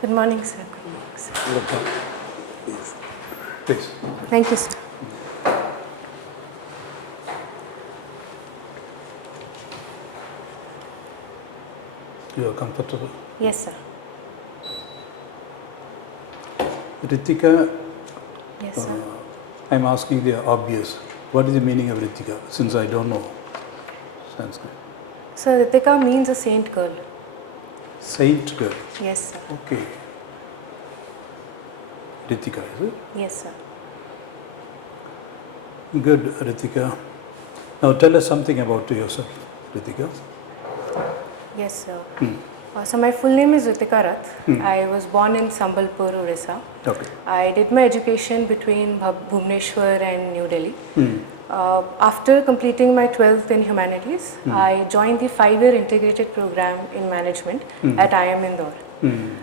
Good morning, sir. Good morning, sir. Yes. Please. Thank you, sir. You are comfortable? Yes, sir. RITIKA, Yes, sir. I am asking the obvious. What is the meaning of RITIKA? Since I don't know Sanskrit. So, Ritika means a saint girl. Saint girl. Yes, sir. Okay. RITIKA, is it? Yes, sir. Good, RITIKA. Now tell us something about yourself, RITIKA. Yes, sir. So, my full name is RITIKA RATH. I was born in Sambalpur, Odisha. Okay. I did my education between Bhubaneswar and New Delhi. After completing my 12th in humanities, I joined the 5-year integrated program in management at IIM Indore.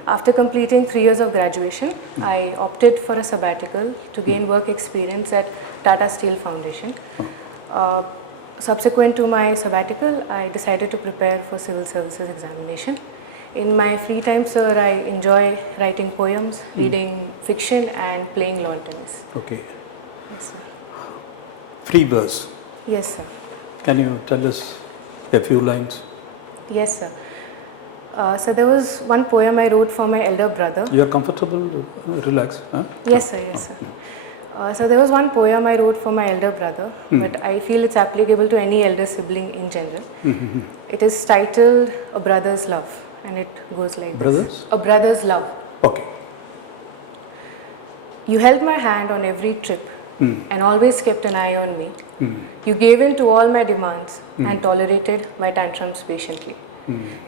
After completing 3 years of graduation, I opted for a sabbatical to gain work experience at Tata Steel Foundation. Subsequent to my sabbatical, I decided to prepare for Civil Services Examination. In my free time, sir, I enjoy writing poems, reading fiction and playing lawn tennis. Okay. Yes, sir. Free verse. Yes, sir. Can you tell us a few lines? Yes, sir. So there was one poem I wrote for my elder brother. You are comfortable? Relax. Huh? Yes, sir. Yes, sir. So there was one poem I wrote for my elder brother, but I feel it's applicable to any elder sibling in general. It is titled "A Brother's Love," and it goes like Brothers? this: A brother's love. Okay. You held my hand on every trip and always kept an eye on me. You gave in to all my demands and tolerated my tantrums patiently.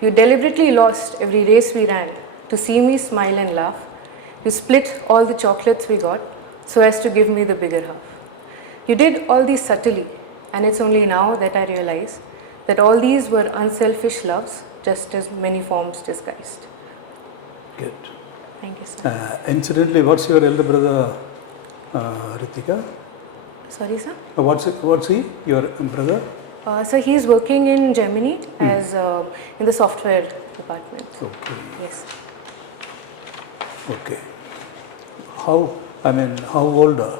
You deliberately lost every race we ran to see me smile and laugh. You split all the chocolates we got so as to give me the bigger half. You did all these subtly, and it's only now that I realize that all these were unselfish loves, just as many forms disguised. Good. Thank you, sir. Incidentally, what's your elder brother, RITIKA? Sorry, sir? What's he, your brother? So he is working in Germany as in the software department. Okay. Yes. Okay. How old are?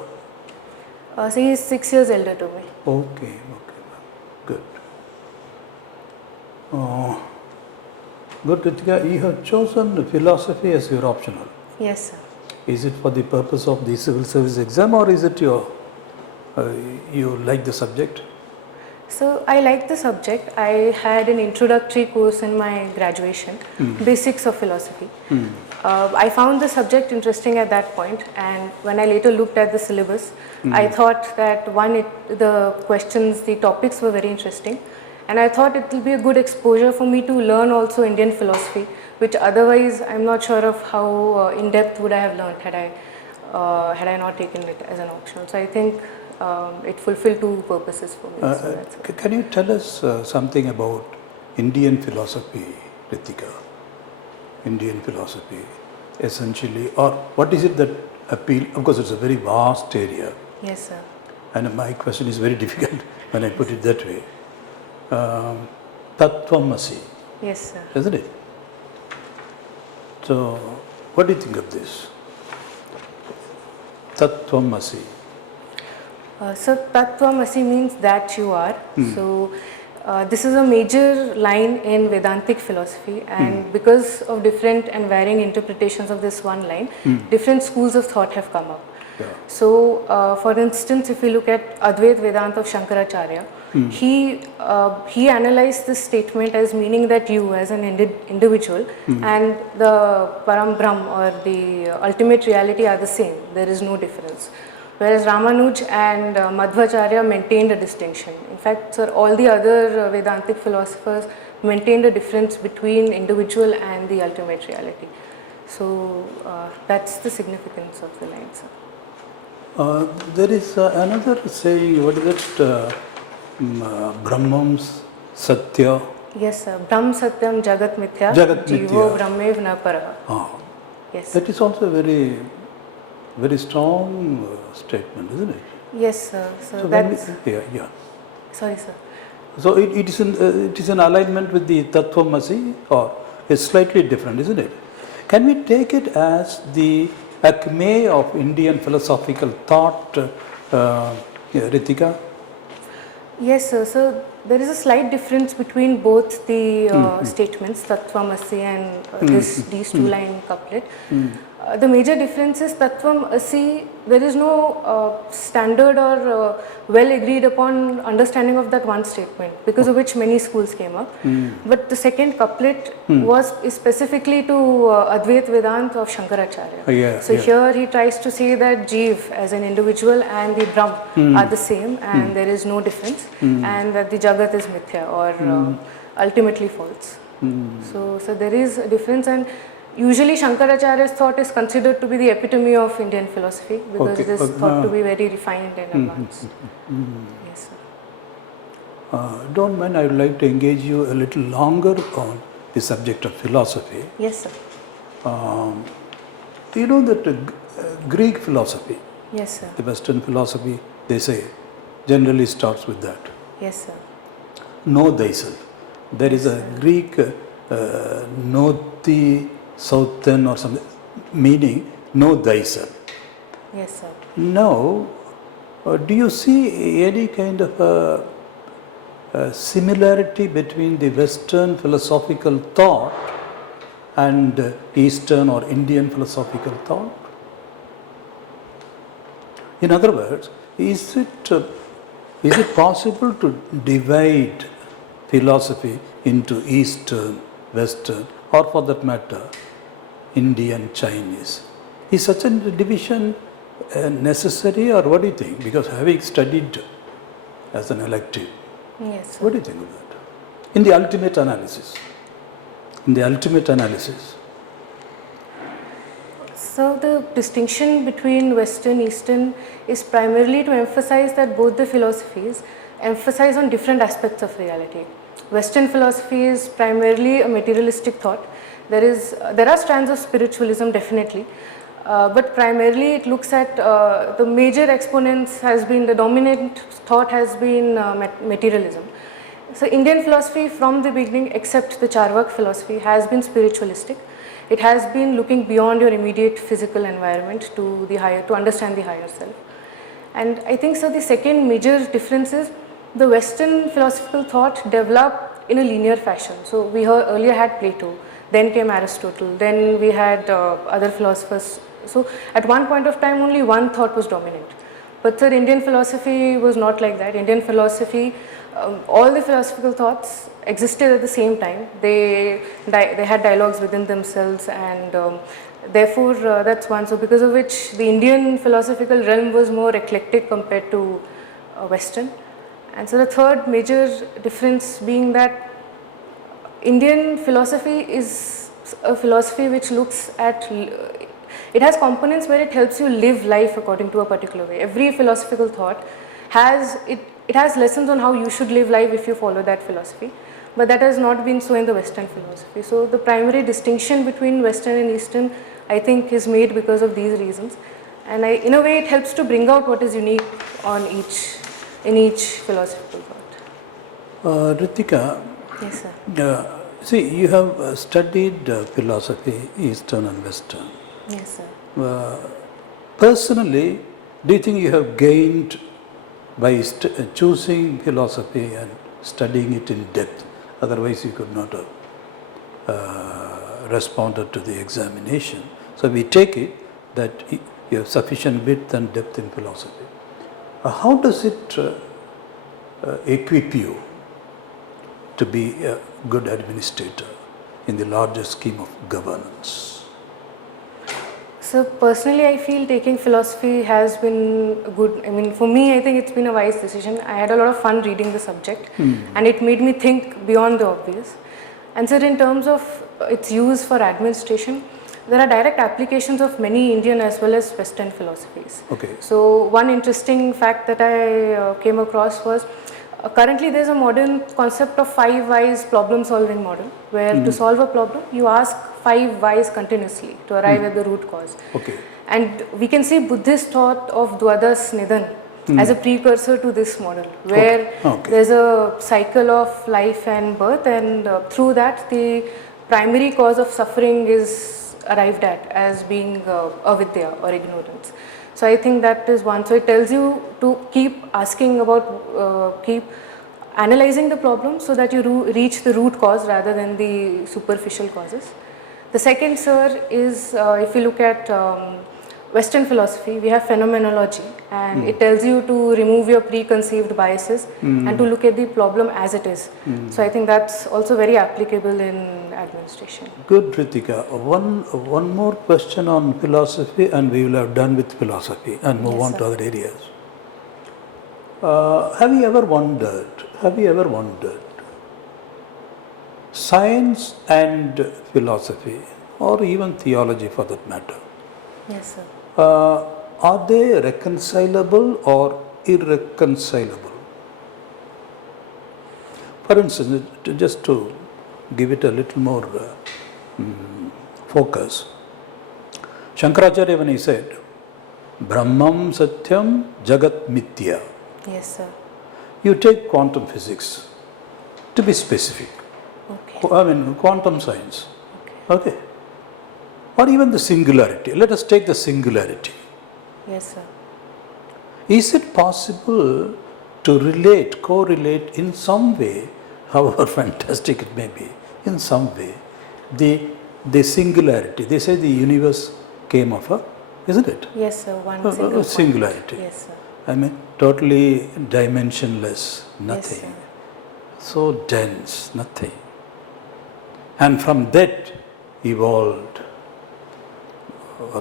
So he is 6 years elder to me. Okay, good. Good, RITIKA, you have chosen philosophy as your optional. Yes, sir. Is it for the purpose of the civil service exam, or is it your, you like the subject? So I like the subject. I had an introductory course in my graduation, Basics of Philosophy. I found the subject interesting at that point, and when I later looked at the syllabus, I thought that the questions, the topics were very interesting, and I thought it will be a good exposure for me to learn also Indian philosophy, which otherwise I'm not sure of how in depth would I have learned had I not taken it as an optional. So I think it fulfilled two purposes for me. So that's it. Can you tell us something about Indian philosophy, RITIKA? Indian philosophy, essentially, or what is it that appeal? Of course, it's a very vast area. Yes, sir. And my question is very difficult when I put it that way. Tattvamasi, Yes, sir. isn't it? So, what do you think of this? Tattvamasi. So Tattvamasi means that you are. So this is a major line in Vedantic philosophy, and because of different and varying interpretations of this one line, different schools of thought have come up. Yeah. So for instance, if we look at Advait Vedanta of Shankaracharya, he analyzed this statement as meaning that you as an individual and the Param Brahm or the ultimate reality are the same. There is no difference. Whereas Ramanuj and Madhvacharya maintained a distinction. In fact, sir, all the other Vedantic philosophers maintained a difference between individual and the ultimate reality. So that's the significance of the line, sir. There is another saying, what is it? Brahmam Satya. Yes, sir. Brahm Satyam Jagat Mithya. Jagat Jivo Mithya. Brahmev Na Paraha. Yes. That is also a very strong statement, isn't it? Yes, sir. So that's Sorry, sir. So it is in alignment with the Tattvamasi, or is slightly different, isn't it? Can we take it as the acme of Indian philosophical thought, Ritika? Yes, sir. So there is a slight difference between both the statements, Tattvamasi and these two-line couplet. The major difference is Tattvamasi, there is no standard or well agreed upon understanding of that one statement, because of which many schools came up. But the second couplet is specifically to Advait Vedanta of Shankaracharya. So here he tries to say that Jeev as an individual and the Brahm are the same, and there is no difference, and that the Jagat is mithya or ultimately false. So there is a difference, and usually Shankaracharya's thought is considered to be the epitome of Indian philosophy, because it is thought to be very refined and advanced. Yes, sir. Don't mind, I would like to engage you a little longer on the subject of philosophy. Yes, sir. You know that Greek philosophy, Yes, sir. the Western philosophy, they say, generally starts with that. Yes, sir. Know thyself. There is a Greek noti southern or something, meaning know thyself. Yes, sir. Now, do you see any kind of a similarity between the Western philosophical thought and Eastern or Indian philosophical thought? In other words, is it possible to divide philosophy into Eastern, Western, or for that matter, Indian, Chinese? Is such a division necessary, or what do you think? Because having studied as an elective, Yes, sir. what do you think of that? In the ultimate analysis. So the distinction between Western and Eastern is primarily to emphasize that both the philosophies emphasize on different aspects of reality. Western philosophy is primarily a materialistic thought. There are strands of spiritualism, definitely, but primarily it looks at the major exponents the dominant thought has been materialism. So Indian philosophy from the beginning, except the Charvak philosophy, has been spiritualistic. It has been looking beyond your immediate physical environment to understand the higher self. And I think so the second major difference is the Western philosophical thought developed in a linear fashion. So we earlier had Plato, then came Aristotle, then we had other philosophers. So at one point of time only one thought was dominant. But the Indian philosophy was not like that. Indian philosophy, all the philosophical thoughts existed at the same time. They had dialogues within themselves, and therefore that's one. So because of which the Indian philosophical realm was more eclectic compared to Western. And so the third major difference being that Indian philosophy is a philosophy which looks at, it has components where it helps you live life according to a particular way. Every philosophical thought it has lessons on how you should live life if you follow that philosophy, but that has not been so in the Western philosophy. So the primary distinction between Western and Eastern, I think, is made because of these reasons, and in a way it helps to bring out what is unique in each philosophical thought. Ritika, Yes, sir. see, you have studied philosophy, Eastern and Western. Yes, sir. Personally, do you think you have gained by choosing philosophy and studying it in depth? Otherwise, you could not have responded to the examination. So we take it that you have sufficient width and depth in philosophy. How does it equip you to be a good administrator in the larger scheme of governance? So personally, I feel taking philosophy has been good. I mean, for me, I think it's been a wise decision. I had a lot of fun reading the subject, and it made me think beyond the obvious. And so in terms of its use for administration, there are direct applications of many Indian as well as Western philosophies. Okay. So one interesting fact that I came across was currently there is a modern concept of 5 whys problem solving model, where to solve a problem you ask 5 whys continuously to arrive at the root cause. Okay. And we can see Buddhist thought of Dwadas Nidan as a precursor to this model, where there's a cycle of life and birth, and through that the primary cause of suffering is arrived at as being avidya or ignorance. So I think that is one. So it tells you to keep asking about, keep analyzing the problem so that you reach the root cause rather than the superficial causes. The second, sir, is if you look at Western philosophy, we have phenomenology, and it tells you to remove your preconceived biases and to look at the problem as it is. So I think that's also very applicable in administration. Good, Ritika. One more question on philosophy, and we will have done with philosophy and move on to other areas. Have you ever wondered, science and philosophy, or even theology for that matter, Yes, sir. are they reconcilable or irreconcilable? For instance, just to give it a little more focus, Shankaracharya, when he said, Brahmam Satyam Jagat Mithya, Yes, sir. you take quantum physics to be specific. Okay. I mean, quantum science. Okay. Or even the singularity. Let us take the singularity. Yes, sir. Is it possible to correlate in some way, however fantastic it may be, in some way, the singularity? They say the universe came of a, isn't it? Yes, sir. One A single singularity. point. Yes, sir. I mean, totally dimensionless, Yes, nothing. sir. So dense, nothing. And from that evolved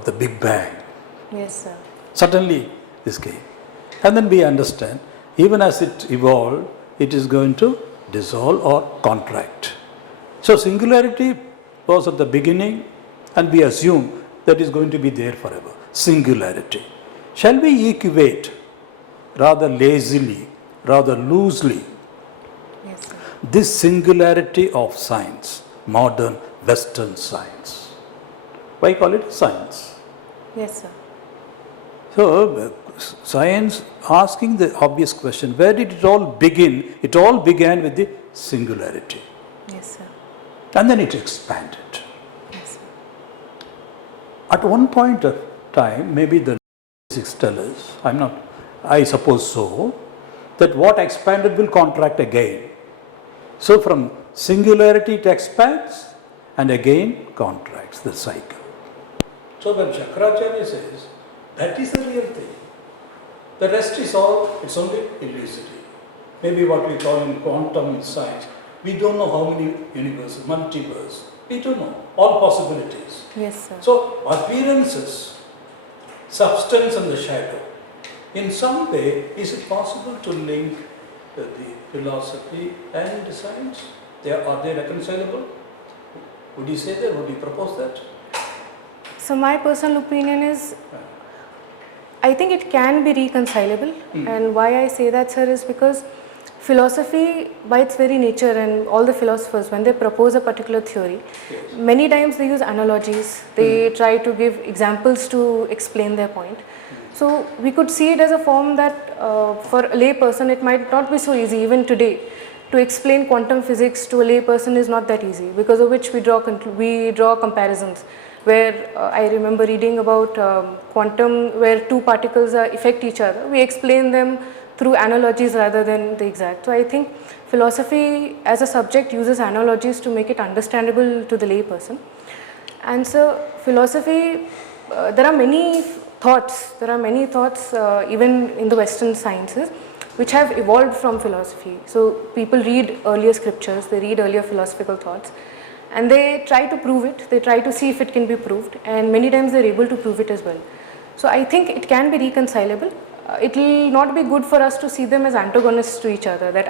the Big Bang. Yes, sir. Suddenly this came. And then we understand, even as it evolved, it is going to dissolve or contract. So singularity was at the beginning, and we assume that is going to be there forever. Singularity. Shall we equate rather lazily, rather loosely, Yes, sir. this singularity of science, modern Western science? Why call it science? Yes, sir. So, science asking the obvious question, where did it all begin? It all began with the singularity. Yes, sir. And then it expanded. Yes, sir. At one point of time, maybe the physics tell us, I suppose so, that what expanded will contract again. So from singularity it expands and again contracts, the cycle. So when Shankaracharya says, that is the real thing. The rest is all, it's only illusory. Maybe what we call in quantum science, we don't know how many universes, multiverse. We don't know, all possibilities. Yes, sir. So appearances, substance and the shadow. In some way, is it possible to link the philosophy and science? Are they reconcilable? Would you say that? Would you propose that? So my personal opinion is, I think it can be reconcilable. And why I say that, sir, is because philosophy, by its very nature, and all the philosophers, when they propose a particular theory, many times they use analogies. They try to give examples to explain their point. So we could see it as a form that for a lay person it might not be so easy even today. To explain quantum physics to a lay person is not that easy, because of which we draw comparisons. Where I remember reading about quantum, where two particles affect each other, we explain them through analogies rather than the exact. So I think philosophy as a subject uses analogies to make it understandable to the lay person. And so philosophy, there are many thoughts even in the Western sciences which have evolved from philosophy. So people read earlier scriptures, they read earlier philosophical thoughts, and they try to prove it, they try to see if it can be proved, and many times they are able to prove it as well. So I think it can be reconcilable. It will not be good for us to see them as antagonists to each other, that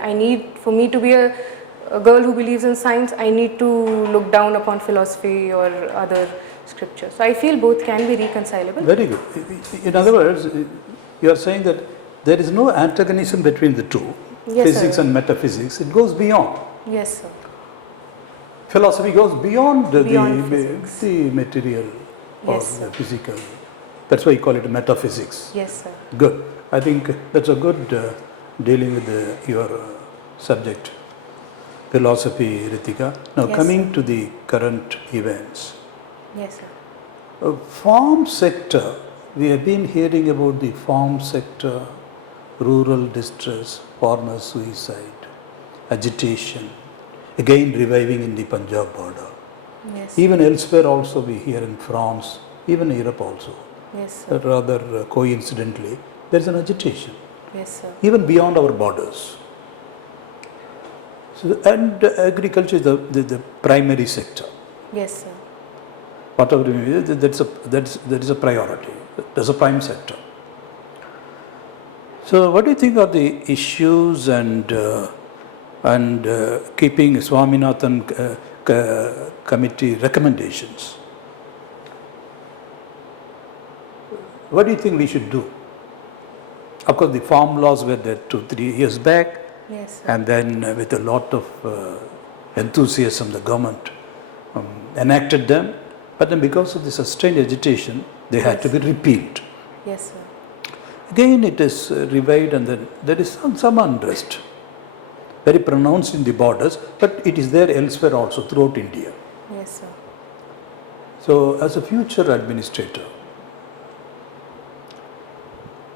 for me to be a girl who believes in science, I need to look down upon philosophy or other scriptures. So I feel both can be reconcilable. Very good. In other words, you are saying that there is no antagonism between the two, physics and metaphysics. It goes beyond. Yes, sir. Philosophy goes beyond the material or Yes, the physical. That's why you call it metaphysics. Yes, sir. Good. I think that's a good dealing with your subject. philosophy, Ritika. Now Yes, coming to the current events. Yes, sir. Farm sector, we have been hearing about the farm sector, rural distress, farmer suicide, agitation, again reviving in the Punjab border. Yes. Even elsewhere also we hear in France, even Europe also. Yes, sir. Rather coincidentally, there is an agitation, Yes, sir. even beyond our borders. So, and agriculture is the primary sector. Yes, sir. Whatever it is, that is a priority. That's a prime sector. So, what do you think are the issues and keeping Swaminathan committee recommendations? What do you think we should do? Of course, the farm laws were there 2-3 years back, Yes, sir. and then with a lot of enthusiasm, the government enacted them. But then, because of the sustained agitation, they had to be repealed. Yes, sir. Again, it is revived, and then there is some unrest, very pronounced in the borders, but it is there elsewhere also throughout India. Yes, sir. So, as a future administrator,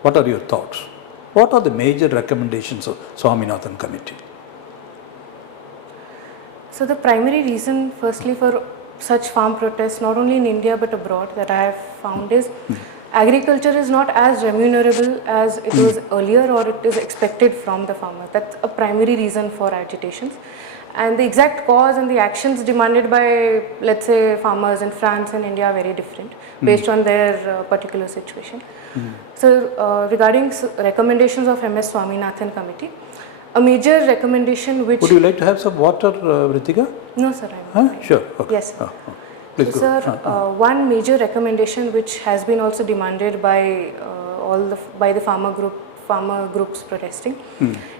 what are your thoughts? What are the major recommendations of Swaminathan committee? So the primary reason, firstly, for such farm protests, not only in India but abroad, that I have found is agriculture is not as remunerable as it was earlier, or it is expected from the farmer. That's a primary reason for agitations. And the exact cause and the actions demanded by, let's say, farmers in France and India are very different based on their particular situation. So regarding recommendations of MS Swaminathan committee, a major recommendation which... Would you like to have some water, Ritika? No, sir, I'm fine. Sure. Okay. Yes, sir. Please So, go. sir, one major recommendation which has been also demanded by by the farmer groups protesting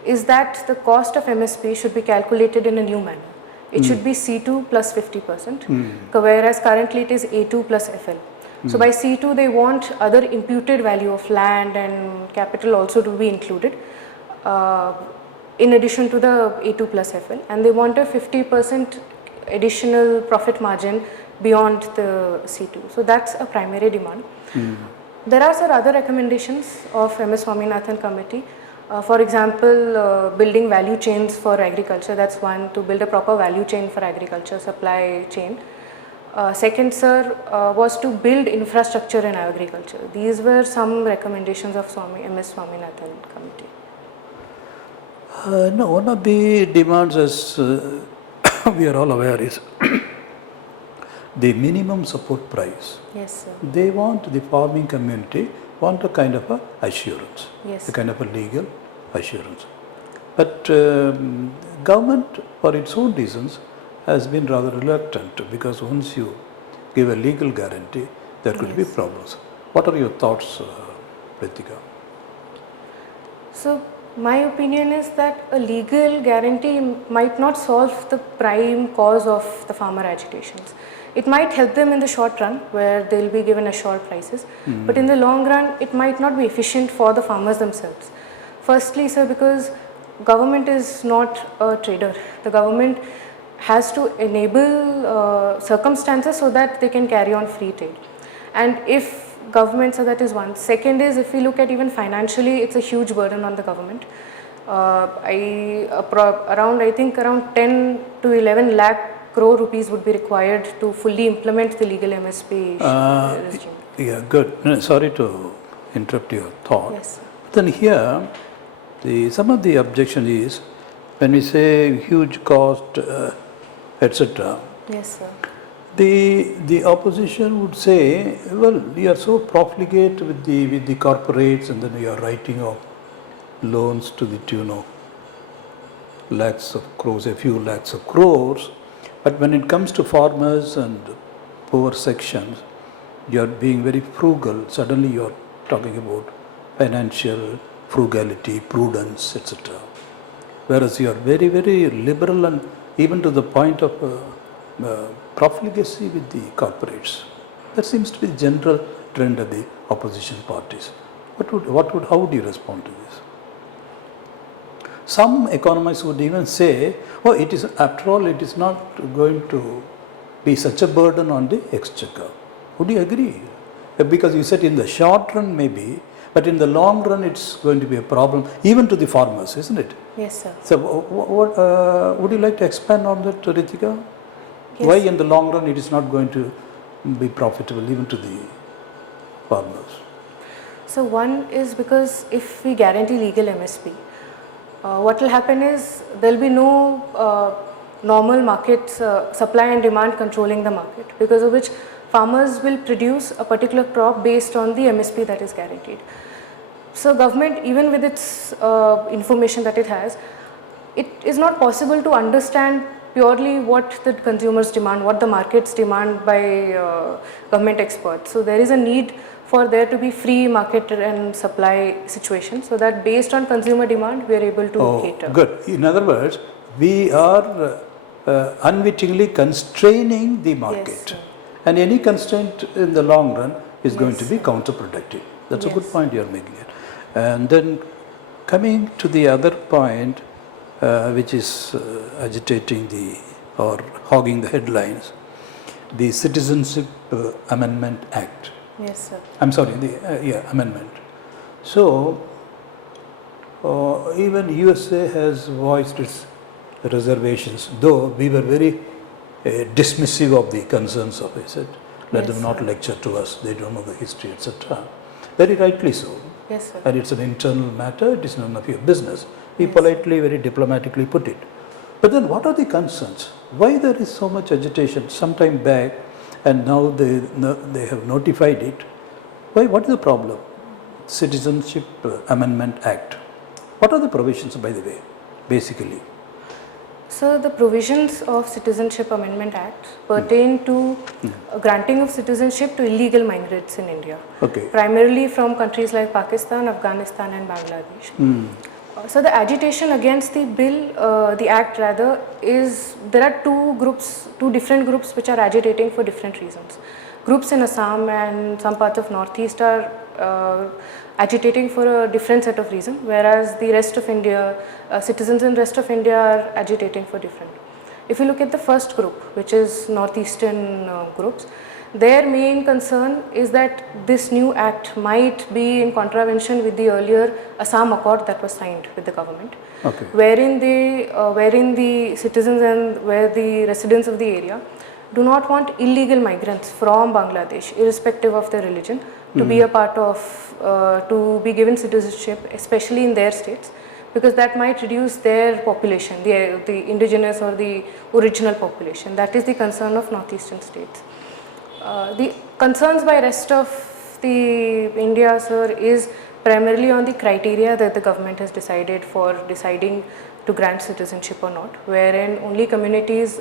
is that the cost of MSP should be calculated in a new manner. It should be C2 plus 50%, whereas currently it is A2 plus FL. So by C2 they want other imputed value of land and capital also to be included in addition to the A2 plus FL, and they want a 50% additional profit margin beyond the C2. So that's a primary demand. There are some other recommendations of MS Swaminathan committee. For example, building value chains for agriculture. That's one, to build a proper value chain for agriculture, supply chain. Second, sir, was to build infrastructure in agriculture. These were some recommendations of MS Swaminathan committee. No, one of the demands, as we are all aware, is the minimum support price. Yes, sir. They want, the farming community want a kind of a assurance, Yes, a kind of a legal assurance. But government, for its own reasons, has been rather reluctant, because once you give a legal guarantee, there could be problems. What are your thoughts, Ritika? So my opinion is that a legal guarantee might not solve the prime cause of the farmer agitations. It might help them in the short run, where they'll be given assured prices, but in the long run it might not be efficient for the farmers themselves. Firstly, sir, because government is not a trader. The government has to enable circumstances so that they can carry on free trade. And if government, so that is one. Second is, if we look at even financially, it's a huge burden on the government. I think around 10 to 11 lakh crore rupees would be required to fully implement the legal MSP regime. Yeah, good. No, sorry to interrupt your thought. Yes, sir. Then here, some of the objection is, when we say huge cost, etc. Yes, sir. The opposition would say, well, you are so profligate with the corporates, and then you are writing off loans to the tune of lakhs of crores, a few lakhs of crores. But when it comes to farmers and poor sections, you are being very frugal. Suddenly you are talking about financial frugality, prudence, etc. Whereas you are very, very liberal, and even to the point of profligacy with the corporates. That seems to be the general trend of the opposition parties. How would you respond to this? Some economists would even say, oh, it is, after all, it is not going to be such a burden on the exchequer. Would you agree? Because you said in the short run maybe, but in the long run it's going to be a problem even to the farmers, isn't it? Yes, sir. So, would you like to expand on that, Ritika? Yes. Why in the long run it is not going to be profitable even to the farmers? So one is because if we guarantee legal MSP, what will happen is there will be no normal markets, supply and demand controlling the market, because of which farmers will produce a particular crop based on the MSP that is guaranteed. So government, even with its information that it has, it is not possible to understand purely what the consumers demand, what the markets demand by government experts. So there is a need for there to be free market and supply situation, so that based on consumer demand we are able to cater. Good. In other words, we are unwittingly constraining the market. Yes, sir. And any constraint in the long run is going to be sir. counterproductive. That's a Yes. good point you are making. And then coming to the other point, which is agitating or hogging the headlines, the Citizenship Amendment Act. Yes, sir. I'm sorry, the amendment. So, even USA has voiced its reservations, though we were very dismissive of the concerns of it. Said, let Yes, them not sir. lecture to us, they don't know the history, etc. Very rightly so. Yes, sir. And it's an internal matter, it is none of your business. We Yes. politely, very diplomatically put it. But then what are the concerns? Why there is so much agitation? Some time back, and now they have notified it. Why? What is the problem? Citizenship Amendment Act. What are the provisions, by the way, basically? So the provisions of Citizenship Amendment Act pertain to granting of citizenship to illegal migrants in India, Okay. primarily from countries like Pakistan, Afghanistan and Bangladesh. So the agitation against the bill, the act rather, is there are two different groups which are agitating for different reasons. Groups in Assam and some parts of Northeast are agitating for a different set of reasons, whereas the rest of India, citizens in rest of India are agitating for different. If you look at the first group, which is Northeastern groups, their main concern is that this new act might be in contravention with the earlier Assam Accord that was signed with the government, Okay. wherein the citizens and where the residents of the area do not want illegal migrants from Bangladesh, irrespective of their religion, to be a part of, to be given citizenship, especially in their states, because that might reduce their population, the indigenous or the original population. That is the concern of northeastern states. The concerns by rest of the India, sir, is primarily on the criteria that the government has decided for deciding to grant citizenship or not, wherein only communities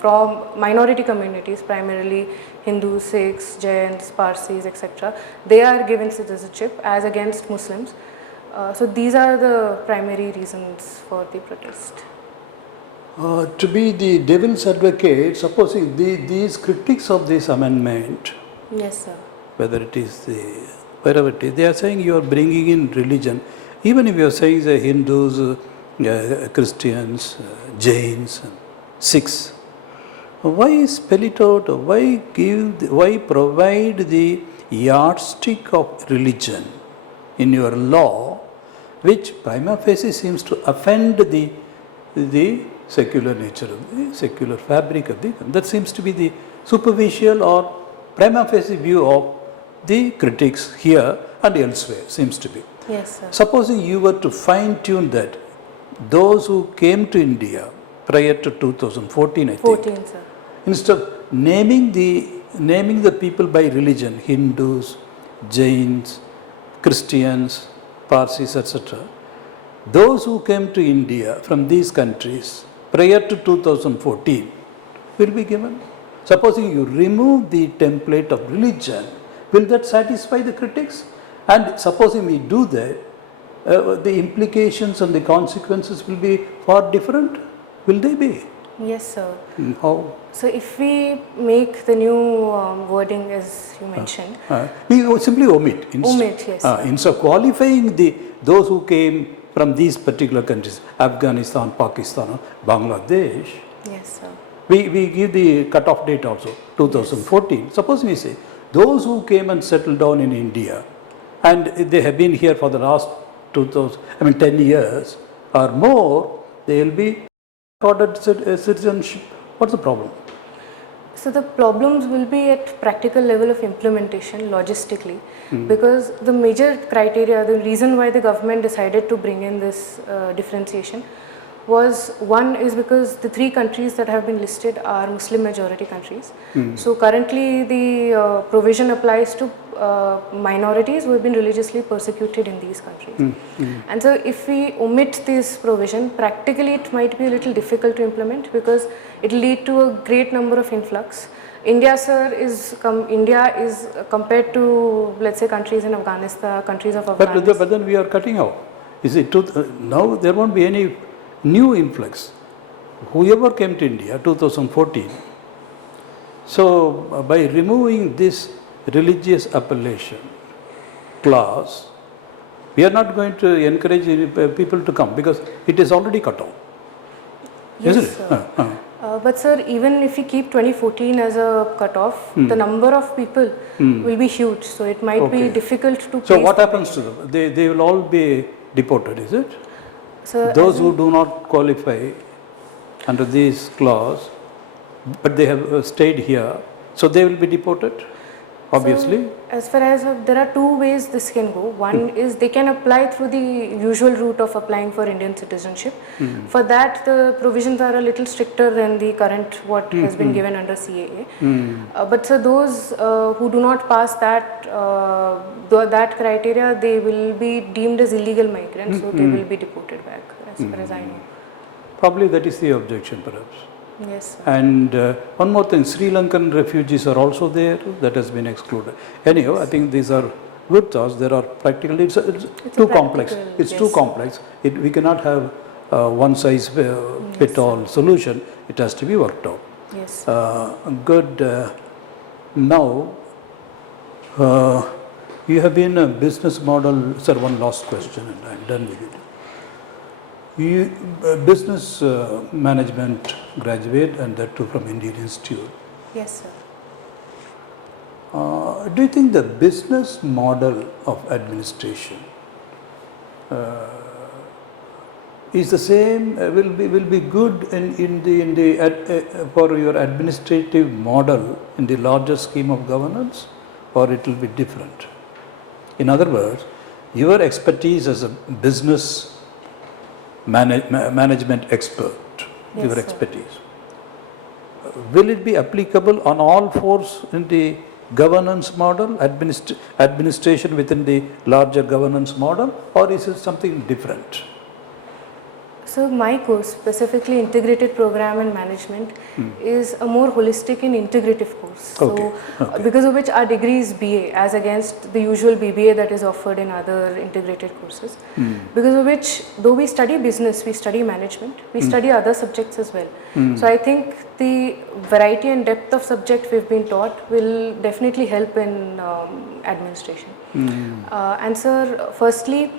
from minority communities, primarily Hindus, Sikhs, Jains, Parsis, etc., they are given citizenship as against Muslims. So these are the primary reasons for the protest. To be the devil's advocate, supposing these critics of this amendment, Yes, sir. whether it is wherever it is, they are saying you are bringing in religion. Even if you are saying the Hindus, Christians, Jains, Sikhs, why spell it out? Why provide the yardstick of religion in your law, which prima facie seems to offend the secular nature of the secular fabric of the. That seems to be the superficial or prima facie view of the critics here and elsewhere, seems to be. Yes, sir. Supposing you were to fine tune that, those who came to India prior to 2014, I think, 14, sir. instead of naming the people by religion, Hindus, Jains, Christians, Parsis, etc., those who came to India from these countries prior to 2014 will be given. Supposing you remove the template of religion, will that satisfy the critics? And supposing we do that, the implications and the consequences will be far different. Will they be? Yes, sir. How? So if we make the new wording as you mentioned, We simply omit. Omit, yes, sir. Instead of qualifying those who came from these particular countries, Afghanistan, Pakistan, Bangladesh, Yes, sir. we give the cut-off date also, 2014. Suppose we say, those who came and settled down in India, and they have been here for the last 10 years or more, they will be accorded citizenship. What's the problem? So the problems will be at practical level of implementation logistically, because the major criteria, the reason why the government decided to bring in this differentiation was, one is because the three countries that have been listed are Muslim majority countries. So currently the provision applies to minorities who have been religiously persecuted in these countries. And so if we omit this provision, practically it might be a little difficult to implement, because it will lead to a great number of influx. India, sir, is compared to, let's say, countries in Afghanistan, countries of Afghanistan. But then we are cutting out. Is it now there won't be any new influx. Whoever came to India 2014. So by removing this religious appellation clause, we are not going to encourage people to come, because it is already cut off. Yes, Isn't it? sir. But sir, even if we keep 2014 as a cutoff, the number of people will be huge. So it might be difficult to. So what happens to them? They will all be deported, is it? So those who do not qualify under this clause, but they have stayed here, so they will be deported, obviously. So, as far as there are two ways this can go. One is they can apply through the usual route of applying for Indian citizenship. For that, the provisions are a little stricter than the current what has been given under CAA. But so those who do not pass that that criteria, they will be deemed as illegal migrants, so they will be deported back, as far as I know. Probably that is the objection, perhaps. Yes, sir. And one more thing, Sri Lankan refugees are also there, that has been excluded. Anyhow, I think these are good thoughts. There are practically, it's too complex. It's too complex. We cannot have one size fit all solution. It has to be worked out. Yes. Good. Now, you have been a business model. Sir, one last question and I'm done with it. You business management graduate, and that too from Indian Institute. Yes, sir. Do you think the business model of administration is the same? Will be good for your administrative model in the larger scheme of governance, or it will be different? In other words, your expertise as a business management expert, Yes, your sir. expertise, will it be applicable on all fours in the governance model, administration within the larger governance model, or is it something different? So my course, specifically Integrated Program and Management, is a more holistic and integrative course. So because of which our degree is BA as against the usual BBA that is offered in other integrated courses. Because of which, though we study business, we study management, we study other subjects as well. So I think the variety and depth of subject we've been taught will definitely help in administration. And sir, firstly,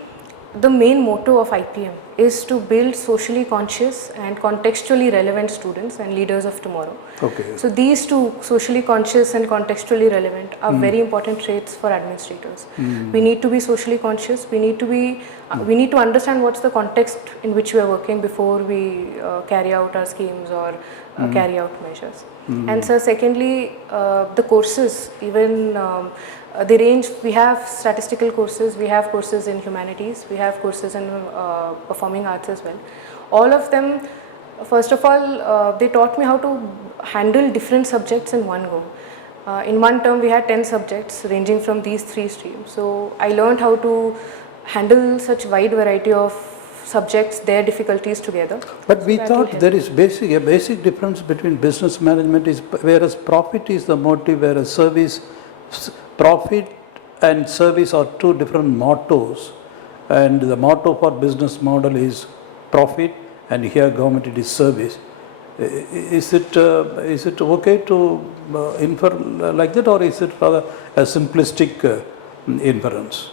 the main motto of IPM is to build socially conscious and contextually relevant students and leaders of tomorrow. Okay. So these two, socially conscious and contextually relevant, are very important traits for administrators. We need to be socially conscious. We need to be. We need to understand what's the context in which we are working before we carry out our schemes or carry out measures. And so, secondly, the courses, even. They range. We have statistical courses, we have courses in humanities, we have courses in performing arts as well. All of them, first of all, they taught me how to handle different subjects in one go. In one term, we had 10 subjects ranging from these three streams. So I learned how to handle such wide variety of subjects, their difficulties together. But we thought there is a basic difference between business management is, whereas profit is the motive, whereas service. Profit and service are two different mottos, and the motto for business model is profit, and here government it is service. Is it okay to infer like that, or is it rather a simplistic inference?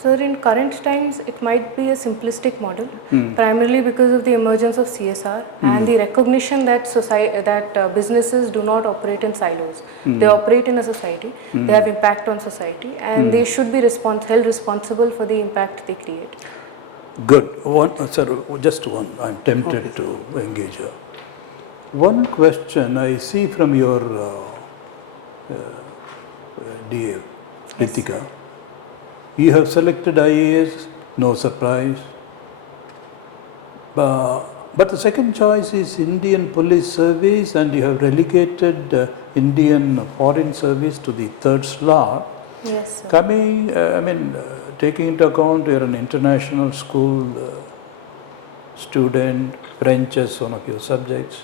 So in current times, it might be a simplistic model, primarily because of the emergence of CSR and the recognition that businesses do not operate in silos. They operate in a society, they have impact on society, and they should be held responsible for the impact they create. Good. Sir, just one. I'm tempted to engage her. One question I see from your DA, RITIKA. You have selected IAS, no surprise. But the second choice is Indian Police Service, and you have relegated Indian Foreign Service to the third slot. Yes, sir. Taking into account you're an international school student, French as one of your subjects,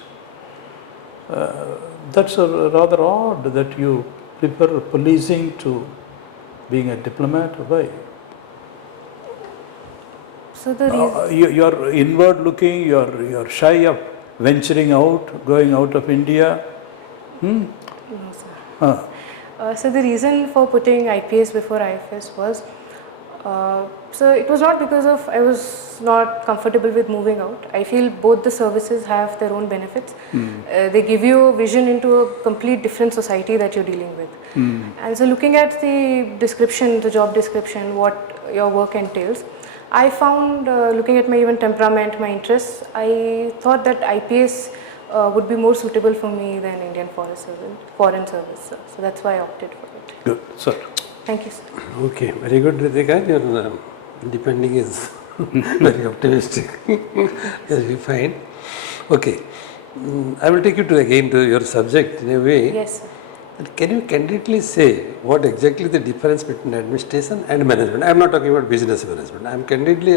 that's rather odd that you prefer policing to being a diplomat. Why? So the reason, You're inward looking, you're shy of venturing out, going out of India. no, sir. So the reason for putting IPS before IFS was, so it was not because of I was not comfortable with moving out. I feel both the services have their own benefits. They give you a vision into a complete different society that you're dealing with. And so looking at the description, the job description, what your work entails, I found, looking at my even temperament, my interests, I thought that IPS would be more suitable for me than Indian Foreign Service. So that's why I opted for it. Good, sir. Thank you, sir. Okay, very good, Ritika. Your depending is very optimistic. Yes, we fine. Okay, I will take you to your subject in a way. Yes, sir. Can you candidly say what exactly the difference between administration and management? I am not talking about business management. I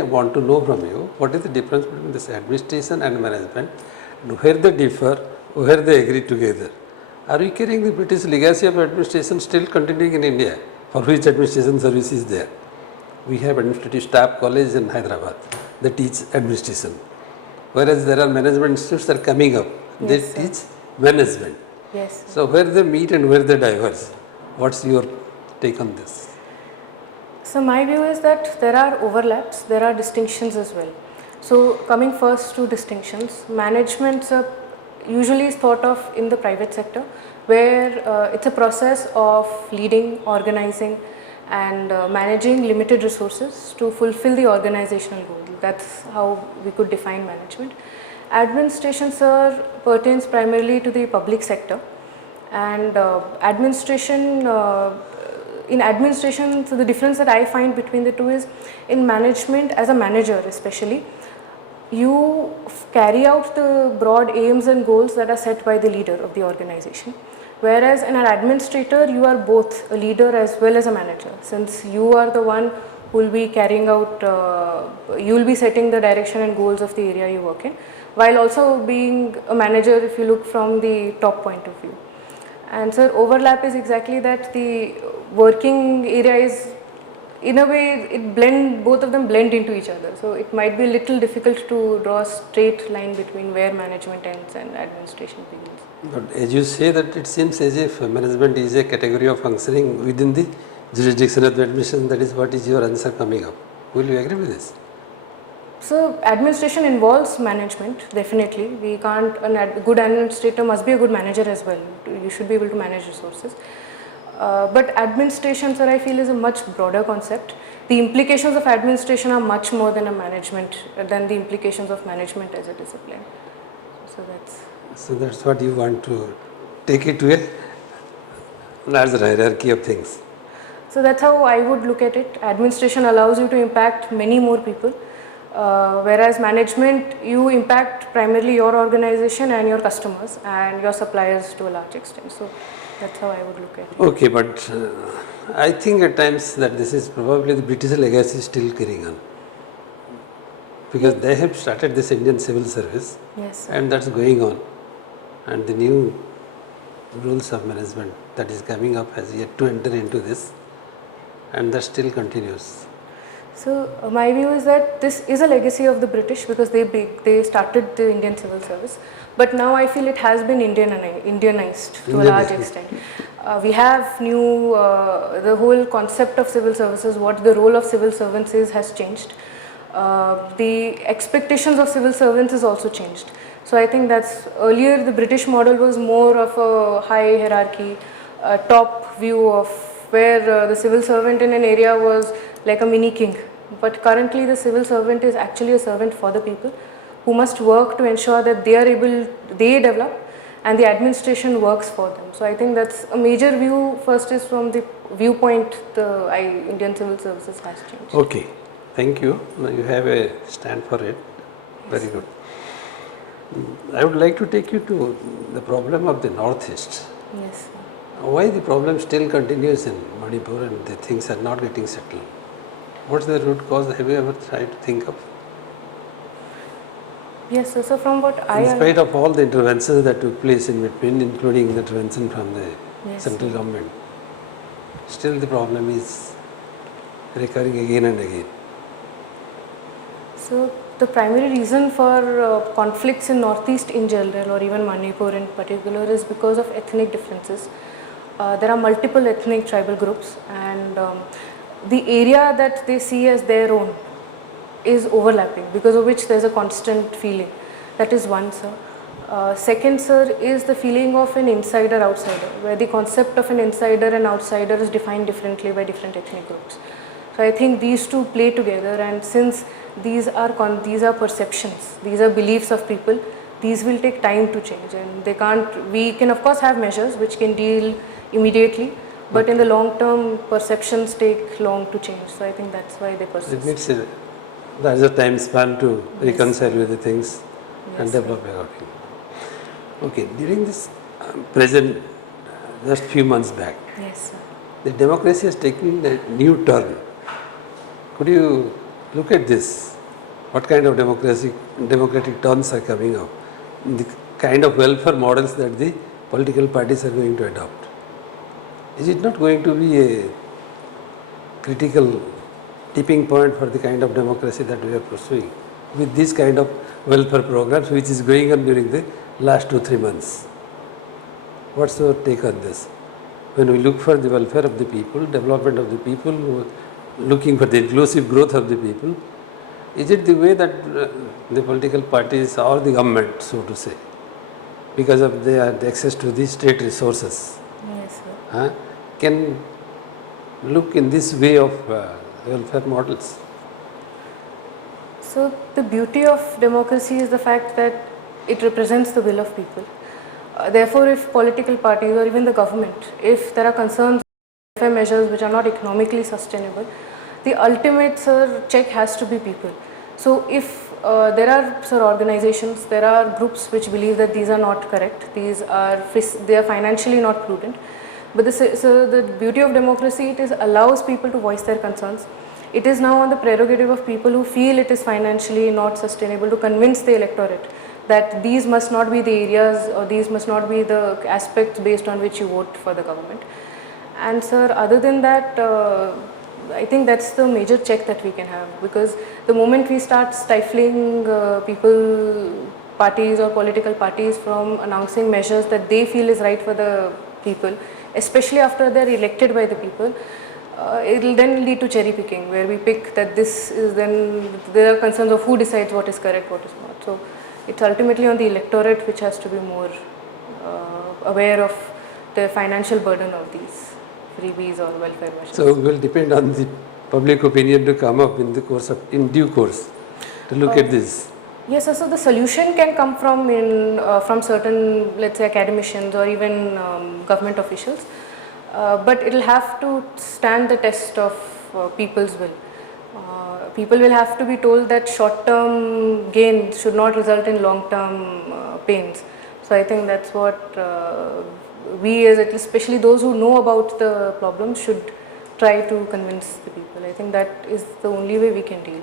want to know from you what is the difference between this administration and management, and where they differ, where they agree together. Are we carrying the British legacy of administration still continuing in India, for which administration service is there? We have administrative staff college in Hyderabad that teach administration, whereas there are management institutes that are coming up, they Yes, sir. teach management. Yes, sir. So where they meet and where they diverge, what's your take on this? So my view is that there are overlaps, there are distinctions as well. So coming first to distinctions, management usually is thought of in the private sector, where it's a process of leading, organizing and managing limited resources to fulfill the organizational goal. That's how we could define management. Administration, sir, pertains primarily to the public sector, and in administration, so the difference that I find between the two is in management, as a manager especially, you carry out the broad aims and goals that are set by the leader of the organization, whereas in an administrator you are both a leader as well as a manager, since you are the one who will be carrying out, you will be setting the direction and goals of the area you work in, while also being a manager if you look from the top point of view. And so overlap is exactly that, the working area is, in a way, both of them blend into each other. So it might be a little difficult to draw a straight line between where management ends and administration begins. But as you say that, it seems as if management is a category of functioning within the jurisdiction of the administration. That is what is your answer coming up. Will you agree with this? So administration involves management, definitely. We can't, a good administrator must be a good manager as well. You should be able to manage resources. But administration, sir, I feel is a much broader concept. The implications of administration are much more than the implications of management as a discipline. So that's what you want to take it to a larger hierarchy of things. So that's how I would look at it. Administration allows you to impact many more people, whereas management, you impact primarily your organization and your customers and your suppliers to a large extent. So that's how I would look at it. Okay, but I think at times that this is probably the British legacy still carrying on, because they have started this Indian Civil Service. Yes, sir. And that's going on, and the new rules of management that is coming up has yet to enter into this, and that still continues. So my view is that this is a legacy of the British because they started the Indian civil service, but now I feel it has been Indianized to a large extent. We have new the whole concept of civil services, what the role of civil servants is, has changed. The expectations of civil servants is also changed. So I think that's earlier the British model was more of a high hierarchy, top view of where the civil servant in an area was like a mini king. But currently the civil servant is actually a servant for the people who must work to ensure that they develop and the administration works for them. So I think that's a major view. First is from the viewpoint Indian civil services has changed. Okay, thank you. Now you have a stand for it. Very good. I would like to take you to the problem of the Northeast. Yes. Why the problem still continues in Manipur and the things are not getting settled? What's the root cause? Have you ever tried to think of? Yes, so from what In spite of all the interventions that took place in between, including the intervention from the central government, still the problem is recurring again and again. So the primary reason for conflicts in Northeast in general or even Manipur in particular is because of ethnic differences. There are multiple ethnic tribal groups and the area that they see as their own is overlapping, because of which there is a constant feeling. That is one, sir. Second, sir, is the feeling of an insider-outsider, where the concept of an insider and outsider is defined differently by different ethnic groups. So I think these two play together, and since these are perceptions, these are beliefs of people, these will take time to change, and we can of course have measures which can deal immediately, but in the long term perceptions take long to change. So I think that's why they persist. It needs a larger time span to reconcile with the things and develop a routine. Okay, during this present, just few months back, Yes, sir. the democracy has taken a new turn. Could you look at this? What kind of democratic turns are coming up? The kind of welfare models that the political parties are going to adopt. Is it not going to be a critical tipping point for the kind of democracy that we are pursuing with this kind of welfare programs which is going on during the last 2-3 months? What's your take on this? When we look for the welfare of the people, development of the people, looking for the inclusive growth of the people, is it the way that the political parties or the government, so to say, because of their access to the state resources, Yes, sir. can look in this way of welfare models? So the beauty of democracy is the fact that it represents the will of people. Therefore, if political parties or even the government, if there are concerns with welfare measures which are not economically sustainable, the ultimate check has to be people. So if there are organizations, there are groups which believe that these are not correct, they are financially not prudent. But the beauty of democracy, it allows people to voice their concerns. It is now on the prerogative of people who feel it is financially not sustainable to convince the electorate that these must not be the areas or these must not be the aspects based on which you vote for the government. And sir, other than that, I think that's the major check that we can have, because the moment we start stifling parties or political parties from announcing measures that they feel is right for the people, especially after they're elected by the people, it will then lead to cherry picking, where we pick that this is, then there are concerns of who decides what is correct, what is not. So it's ultimately on the electorate which has to be more aware of the financial burden of these freebies or welfare measures. So it will depend on the public opinion to come up in due course to look at this. Yes, so the solution can come from certain, let's say, academicians or even government officials, but it will have to stand the test of people's will. People will have to be told that short-term gain should not result in long-term pains. So I think that's what we, especially those who know about the problem, should try to convince the people. I think that is the only way we can deal.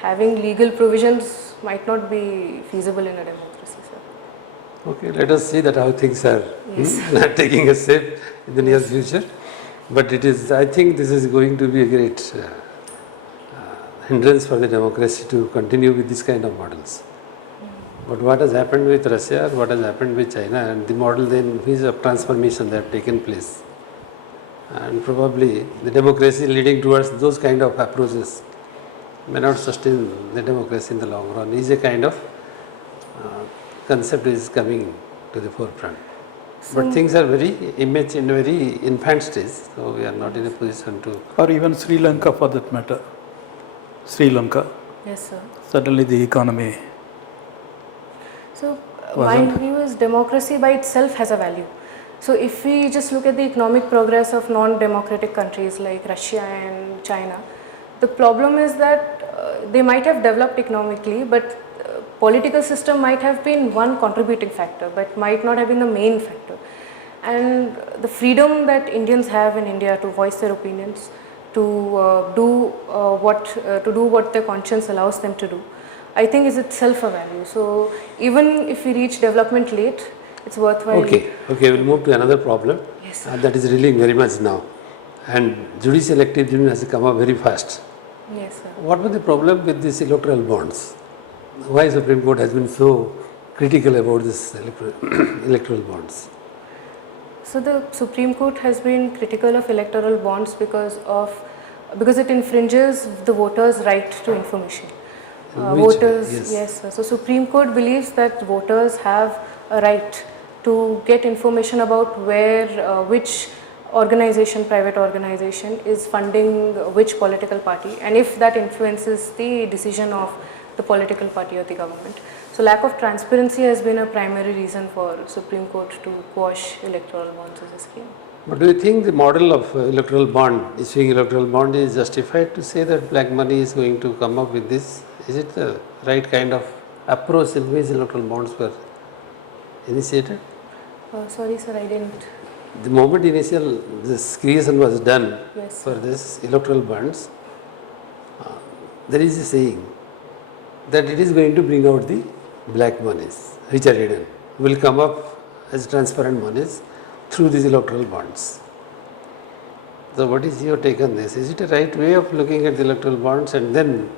Having legal provisions might not be feasible in a democracy, sir. Okay, let us see that how things are taking a shape in the near future. But it is, I think this is going to be a great hindrance for the democracy to continue with this kind of models. But what has happened with Russia, what has happened with China, and the model then is of transformation that have taken place. And probably the democracy leading towards those kind of approaches may not sustain the democracy in the long run, is a kind of concept is coming to the forefront. But things are very immature, in very infant stage, so we are not in a position to. Or even Sri Lanka for that matter. Sri Lanka, Yes, sir. suddenly the economy. So, Wasn't- my view is democracy by itself has a value. So, if we just look at the economic progress of non-democratic countries like Russia and China, the problem is that they might have developed economically, but political system might have been one contributing factor, but might not have been the main factor. And the freedom that Indians have in India to voice their opinions, to do what their conscience allows them to do, I think is itself a value. So even if we reach development late, it's worthwhile. Okay, we'll move to another problem. Yes, That is reeling very much now. And judicial activism has come up very fast. Yes, sir. What was the problem with these electoral bonds? Why Supreme Court has been so critical about this electoral bonds? So the Supreme Court has been critical of electoral bonds because it infringes the voters' right to information. Yes, sir. So Supreme Court believes that voters have a right to get information about which organization, private organization is funding which political party, and if that influences the decision of the political party or the government. So lack of transparency has been a primary reason for Supreme Court to quash electoral bonds as a scheme. But do you think the model of electoral bond, issuing electoral bond, is justified to say that black money is going to come up with this? Is it the right kind of approach in which electoral bonds were initiated? Sorry, sir, I didn't. The moment this creation was done Yes. for this electoral bonds, there is a saying that it is going to bring out the black monies which are hidden, will come up as transparent monies through these electoral bonds. So what is your take on this? Is it a right way of looking at the electoral bonds, and then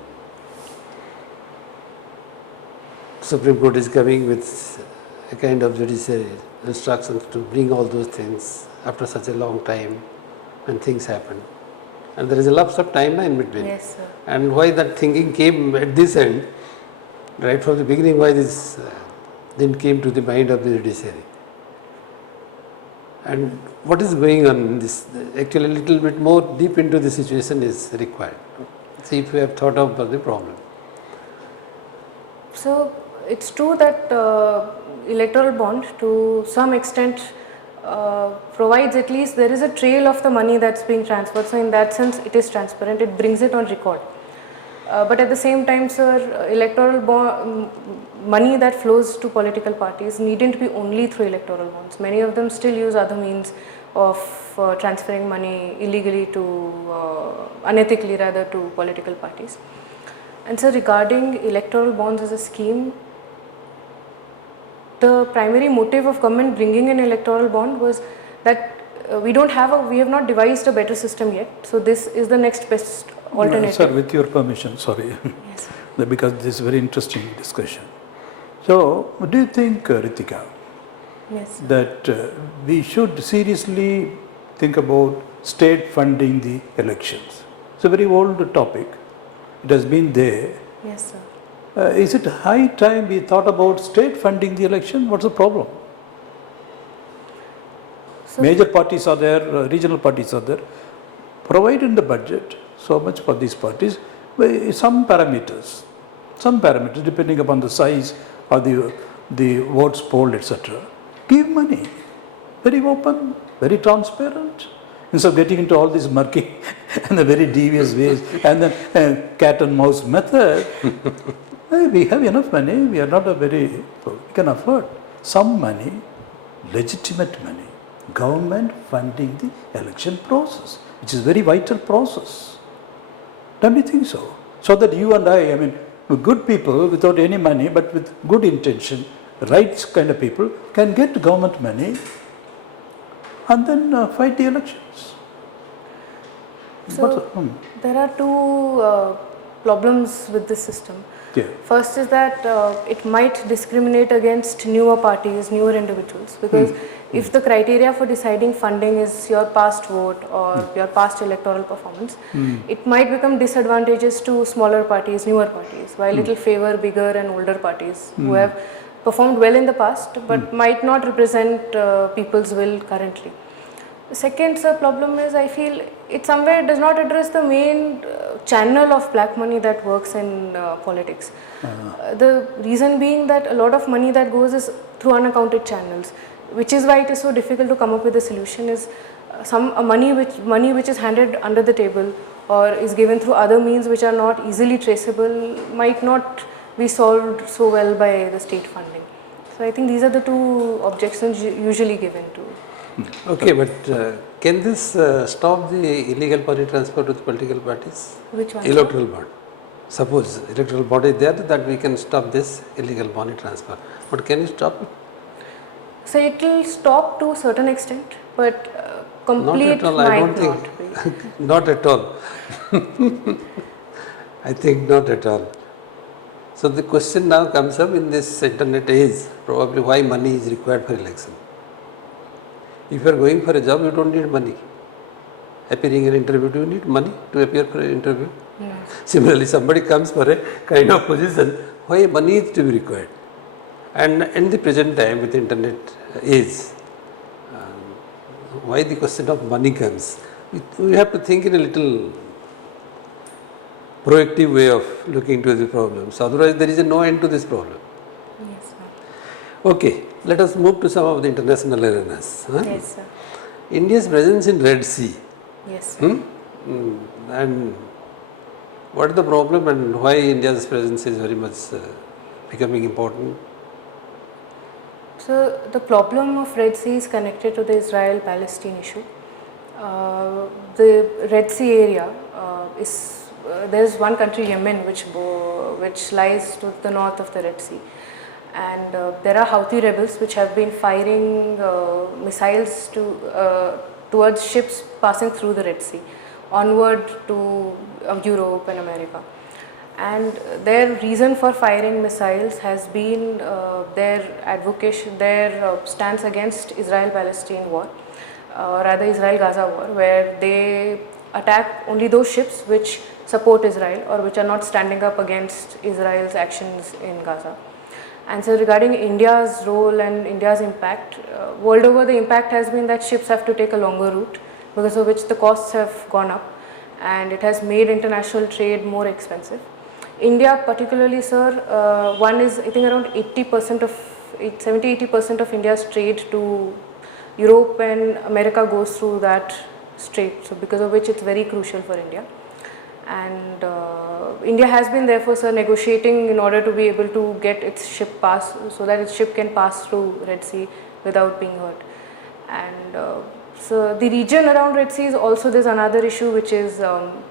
Supreme Court is coming with a kind of judiciary instructions to bring all those things after such a long time when things happen? And there is a lapse of time in between. Yes, sir. And why that thinking came at this end, right from the beginning, why this didn't came to the mind of the judiciary? And what is going on in this? Actually, a little bit more deep into the situation is required. See if we have thought of the problem. So it's true that electoral bond to some extent provides, at least there is a trail of the money that's being transferred. So in that sense it is transparent, it brings it on record. But at the same time, sir, electoral money that flows to political parties needn't be only through electoral bonds. Many of them still use other means of transferring money illegally unethically rather, to political parties. And so regarding electoral bonds as a scheme, the primary motive of government bringing in electoral bond was that we have not devised a better system yet. So this is the next best alternative. Sir, with your permission, sorry, Yes. because this is very interesting discussion. So, do you think, Ritika, Yes. that we should seriously think about state funding the elections? It's a very old topic. It has been there. Yes, sir. Is it high time we thought about state funding the election? What's the problem? So, Major parties are there, regional parties are there. Provide in the budget so much for these parties, some parameters depending upon the size or the votes polled, etc. Give money, very open, very transparent, instead of getting into all these murky and the very devious ways and then cat and mouse method. We have enough money, we are not we can afford some money, legitimate money, government funding the election process, which is very vital process. Don't you think so? So that you and I mean, good people without any money but with good intention, right kind of people can get government money and then fight the elections. So there are two problems with this system. Yeah. First is that it might discriminate against newer parties, newer individuals, because if the criteria for deciding funding is your past vote or your past electoral performance, it might become disadvantageous to smaller parties, newer parties, while it will favor bigger and older parties who have performed well in the past but might not represent people's will currently. The second problem is, I feel it somewhere does not address the main channel of black money that works in politics. The reason being that a lot of money that goes is through unaccounted channels, which is why it is so difficult to come up with a solution. Is money which is handed under the table or is given through other means which are not easily traceable might not be solved so well by the state funding. So I think these are the two objections usually given to. Okay, but can this stop the illegal money transfer to the political parties? Which one? Electoral bond. Suppose electoral bond is there that we can stop this illegal money transfer. But can you stop it? So it will stop to a certain extent, but complete not at all. might I don't not be. think. Not at all. I think not at all. So the question now comes up in this internet age, probably why money is required for election. If you are going for a job, you don't need money. Appearing in an interview, do you need money to appear for an interview? No. Similarly, somebody comes for a kind of position, why money is to be required? And in the present time with internet age, why the question of money comes? We have to think in a little proactive way of looking to the problems. Otherwise, there is no end to this problem. Yes, sir. Okay, let us move to some of the international arenas. Yes, sir. India's presence in Red Sea. Yes, sir. And what is the problem and why India's presence is very much becoming important? So the problem of Red Sea is connected to the Israel-Palestine issue. The Red Sea area is there is one country, Yemen, which lies to the north of the Red Sea, and there are Houthi rebels which have been firing missiles towards ships passing through the Red Sea, onward to Europe and America. And their reason for firing missiles has been their advocation, their stance against Israel-Palestine war, rather Israel-Gaza war, where they attack only those ships which support Israel or which are not standing up against Israel's actions in Gaza. And so regarding India's role and India's impact, world over the impact has been that ships have to take a longer route, because of which the costs have gone up and it has made international trade more expensive. India particularly, sir, one is I think around 70-80% of India's trade to Europe and America goes through that strait, so because of which it's very crucial for India. And India has been therefore, sir, negotiating in order to be able to get its ship pass, so that its ship can pass through Red Sea without being hurt. And so the region around Red Sea is also, there's another issue which is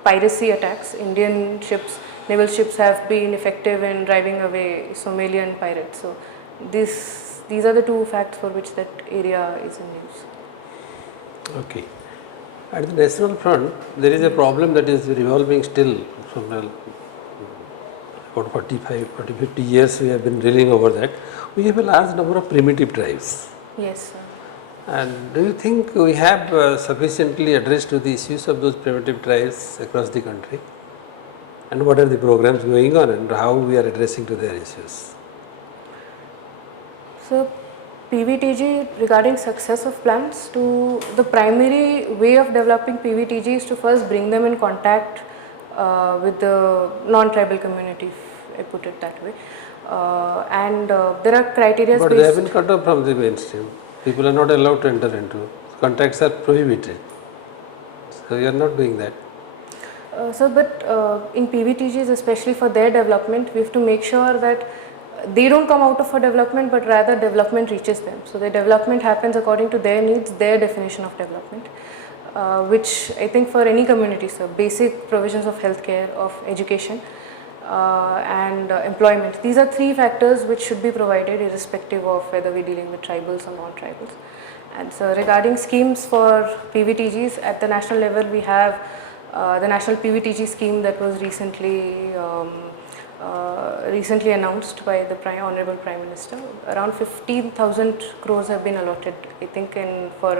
piracy attacks. Indian ships, naval ships have been effective in driving away Somalian pirates. So these are the two facts for which that area is in news. Okay. At the national front, there is a problem that is revolving still from about 40-50 years we have been drilling over that. We have a large number of primitive tribes. Yes, sir. And do you think we have sufficiently addressed to the issues of those primitive tribes across the country? And what are the programs going on and how we are addressing to their issues? So PVTG, regarding success of plans, the primary way of developing PVTG is to first bring them in contact with the non-tribal community, if I put it that way. And there are criteria. But they have been cut off from the mainstream. People are not allowed to enter into. Contacts are prohibited. So you are not doing that. But in PVTGs, especially for their development, we have to make sure that they don't come out of a development, but rather development reaches them. So the development happens according to their needs, their definition of development, which I think for any community, so basic provisions of healthcare, of education, and employment. These are three factors which should be provided irrespective of whether we're dealing with tribals or non-tribals. And so regarding schemes for PVTGs at the national level, we have the national PVTG scheme that was recently announced by the Honorable Prime Minister. Around 15,000 crores have been allotted, I think, for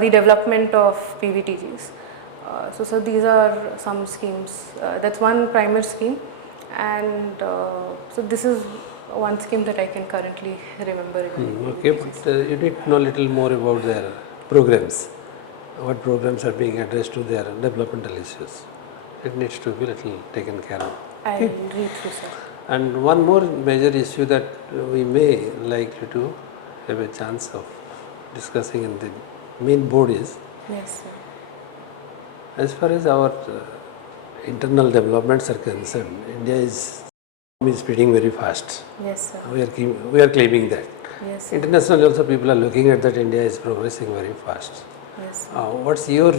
the development of PVTGs. So these are some schemes. That's one primer scheme, and so this is one scheme that I can currently remember. Okay, but you need to know a little more about their programs. What programs are being addressed to their developmental issues. It needs to be little taken care of. I'll read through, sir. And one more major issue that we may likely to have a chance of discussing in the main board is, Yes, sir. as far as our internal developments are concerned, India is speeding very fast. Yes, sir. We are claiming that. Yes, sir. Internationally also people are looking at that India is progressing very fast. Yes, sir. What's your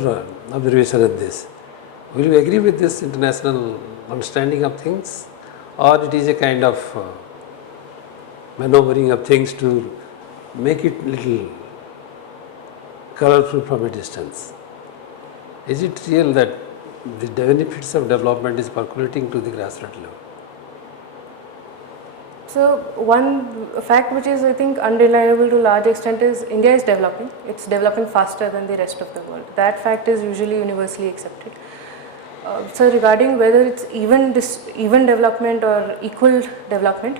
observation on this? Will you agree with this international understanding of things, or it is a kind of maneuvering of things to make it little colorful from a distance? Is it real that the benefits of development is percolating to the grassroots level? So one fact which is, I think, undeniable to a large extent is India is developing. It's developing faster than the rest of the world. That fact is usually universally accepted. So regarding whether it's even development or equal development,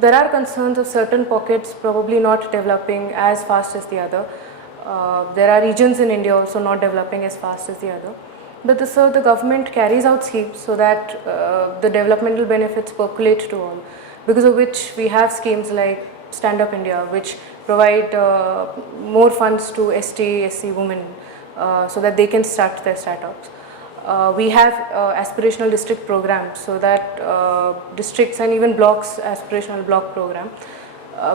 there are concerns of certain pockets probably not developing as fast as the other. There are regions in India also not developing as fast as the other. But so the government carries out schemes so that the developmental benefits percolate to all, because of which we have schemes like Stand Up India, which provide more funds to ST/SC women so that they can start their startups. We have aspirational district programs so that districts and even blocks, aspirational block program,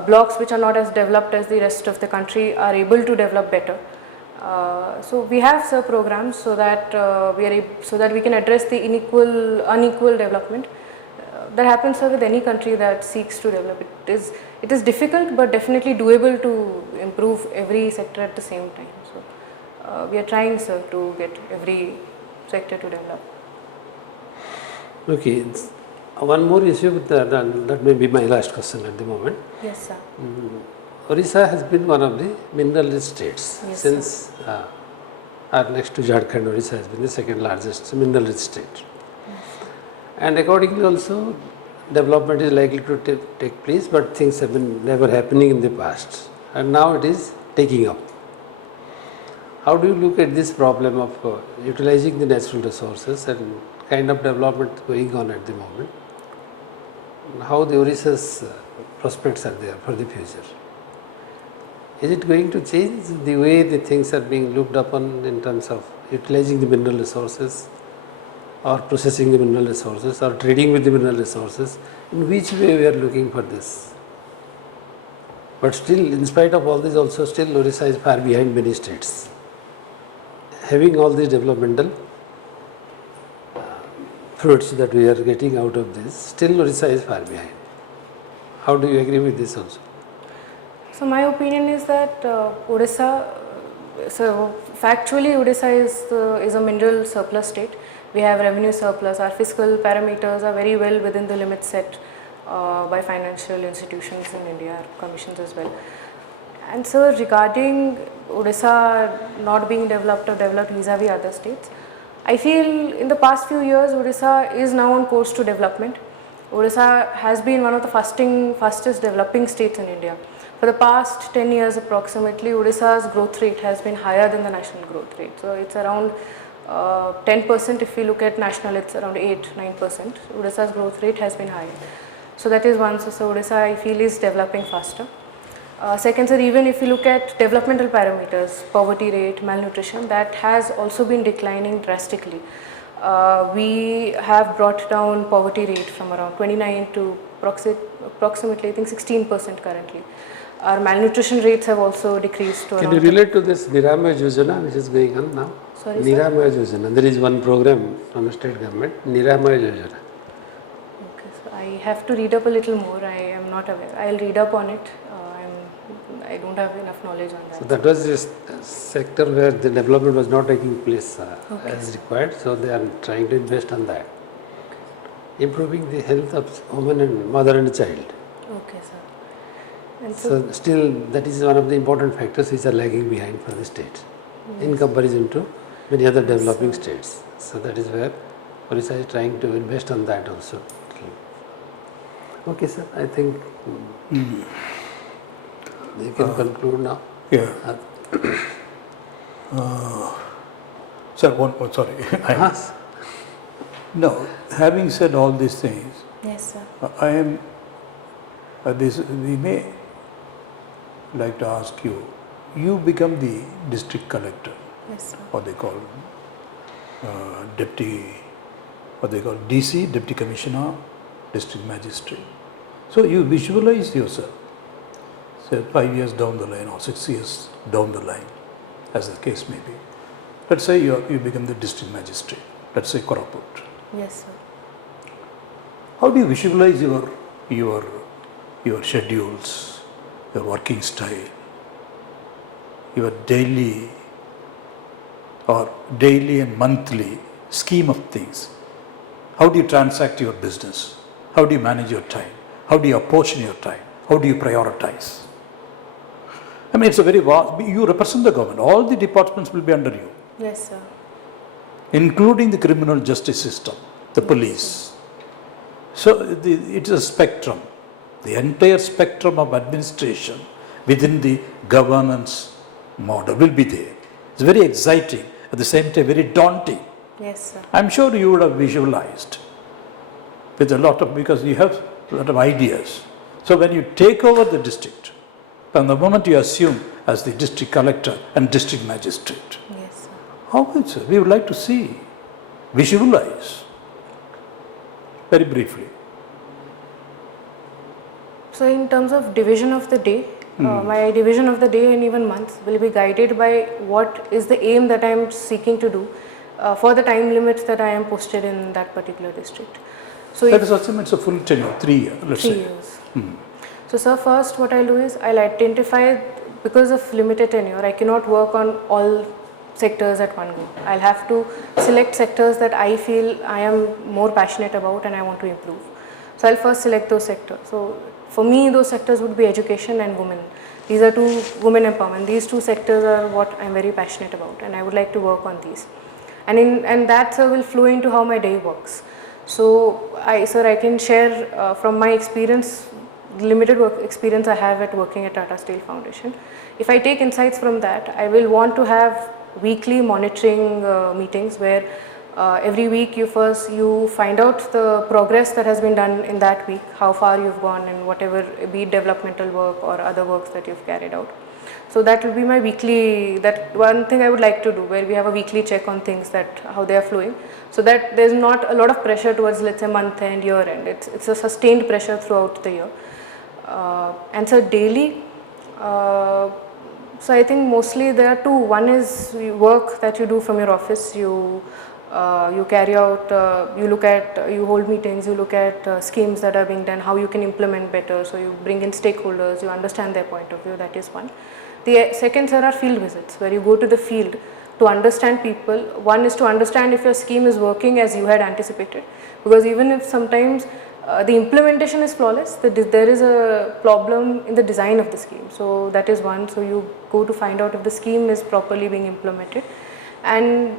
blocks which are not as developed as the rest of the country are able to develop better. So we have programs so that we can address the unequal development that happens with any country that seeks to develop. It is difficult, but definitely doable to improve every sector at the same time. So we are trying, sir, to get every sector to develop. Okay, one more issue that may be my last question at the moment. Yes, sir. Odisha has been one of the mineral-rich states. Yes, since next to Jharkhand, Odisha has been the second largest mineral-rich state. Yes. And accordingly also development is likely to take place, but things have been never happening in the past, and now it is taking up. How do you look at this problem of utilizing the natural resources and kind of development going on at the moment? How the Odisha's prospects are there for the future? Is it going to change the way the things are being looked upon in terms of utilizing the mineral resources, or processing the mineral resources, or trading with the mineral resources? In which way we are looking for this? But still, in spite of all this, also still Odisha is far behind many states. Having all these developmental fruits that we are getting out of this, still Odisha is far behind. How do you agree with this also? So my opinion is that Odisha, so factually Odisha is a mineral surplus state. We have revenue surplus. Our fiscal parameters are very well within the limits set by financial institutions in India, commissions as well. And so regarding Odisha not being developed or developed vis-a-vis other states, I feel in the past few years Odisha is now on course to development. Odisha has been one of the fastest developing states in India. For the past 10 years approximately, Odisha's growth rate has been higher than the national growth rate. So it's around 10%. If we look at national, it's around 8-9%. Odisha's growth rate has been higher. So that is one. So Odisha, I feel, is developing faster. Second, sir, even if you look at developmental parameters, poverty rate, malnutrition, that has also been declining drastically. We have brought down poverty rate from around 29 to approximately, I think, 16% currently. Our malnutrition rates have also decreased to around. Can you relate to this Niramaya Yojana which is going on now? Sorry, Niramaya Yojana. There is one program from the state government, Niramaya Yojana. Okay, so I have to read up a little more. I am not aware. I'll read up on it. I don't have enough knowledge on that. So that was just a sector where the development was not taking place as required, so they are trying to invest on that. Improving the health of woman and mother and child. Okay, sir. And So still that is one of the important factors which are lagging behind for the state in comparison to many other developing states. So that is where Odisha is trying to invest on that also. Okay, sir, I think you can conclude now. Yeah. Sir, sorry. No, having said all these things, yes, sir. I am, we may like to ask you, you become the district collector, Yes, sir. what they call DC, Deputy Commissioner, District Magistrate. So you visualize yourself, say 5 years down the line or 6 years down the line, as the case may be. Let's say you become the District Magistrate, let's say Koraput. Yes, sir. How do you visualize your schedules, your working style, your daily and monthly scheme of things? How do you transact your business? How do you manage your time? How do you apportion your time? How do you prioritize? I mean, it's a very vast, you represent the government, all the departments will be under you, Yes, sir. including the criminal justice system, the police. So it's a spectrum, the entire spectrum of administration within the governance model will be there. It's very exciting, at the same time very daunting. Yes, sir. I'm sure you would have visualized with a lot of, because you have a lot of ideas. So when you take over the district, from the moment you assume as the district collector and district magistrate, Yes, sir. how is it? We would like to see, visualize, very briefly. So in terms of division of the day, my division of the day and even month will be guided by what is the aim that I am seeking to do for the time limits that I am posted in that particular district. So That is assume it's a full tenure, 3 years, let's 3 say. years. So sir, first what I'll do is I'll identify, because of limited tenure, I cannot work on all sectors at one go. I'll have to select sectors that I feel I am more passionate about and I want to improve. So I'll first select those sectors. So for me, those sectors would be education and women. These are two, women empowerment. These two sectors are what I'm very passionate about, and I would like to work on these. And that sir will flow into how my day works. So I can share from my experience, limited work experience I have at working at Tata Steel Foundation. If I take insights from that, I will want to have weekly monitoring meetings where every week you find out the progress that has been done in that week, how far you've gone and whatever, be it developmental work or other works that you've carried out. So that will be my weekly, that one thing I would like to do, where we have a weekly check on things, that how they are flowing, so that there's not a lot of pressure towards, let's say, month end, year end. It's a sustained pressure throughout the year. And so daily, so I think mostly there are two. One is work that you do from your office. You carry out, you look at, you hold meetings, you look at schemes that are being done, how you can implement better. So you bring in stakeholders, you understand their point of view. That is one. The second, sir, are field visits, where you go to the field to understand people. One is to understand if your scheme is working as you had anticipated, because even if sometimes the implementation is flawless, there is a problem in the design of the scheme. So that is one. So you go to find out if the scheme is properly being implemented. And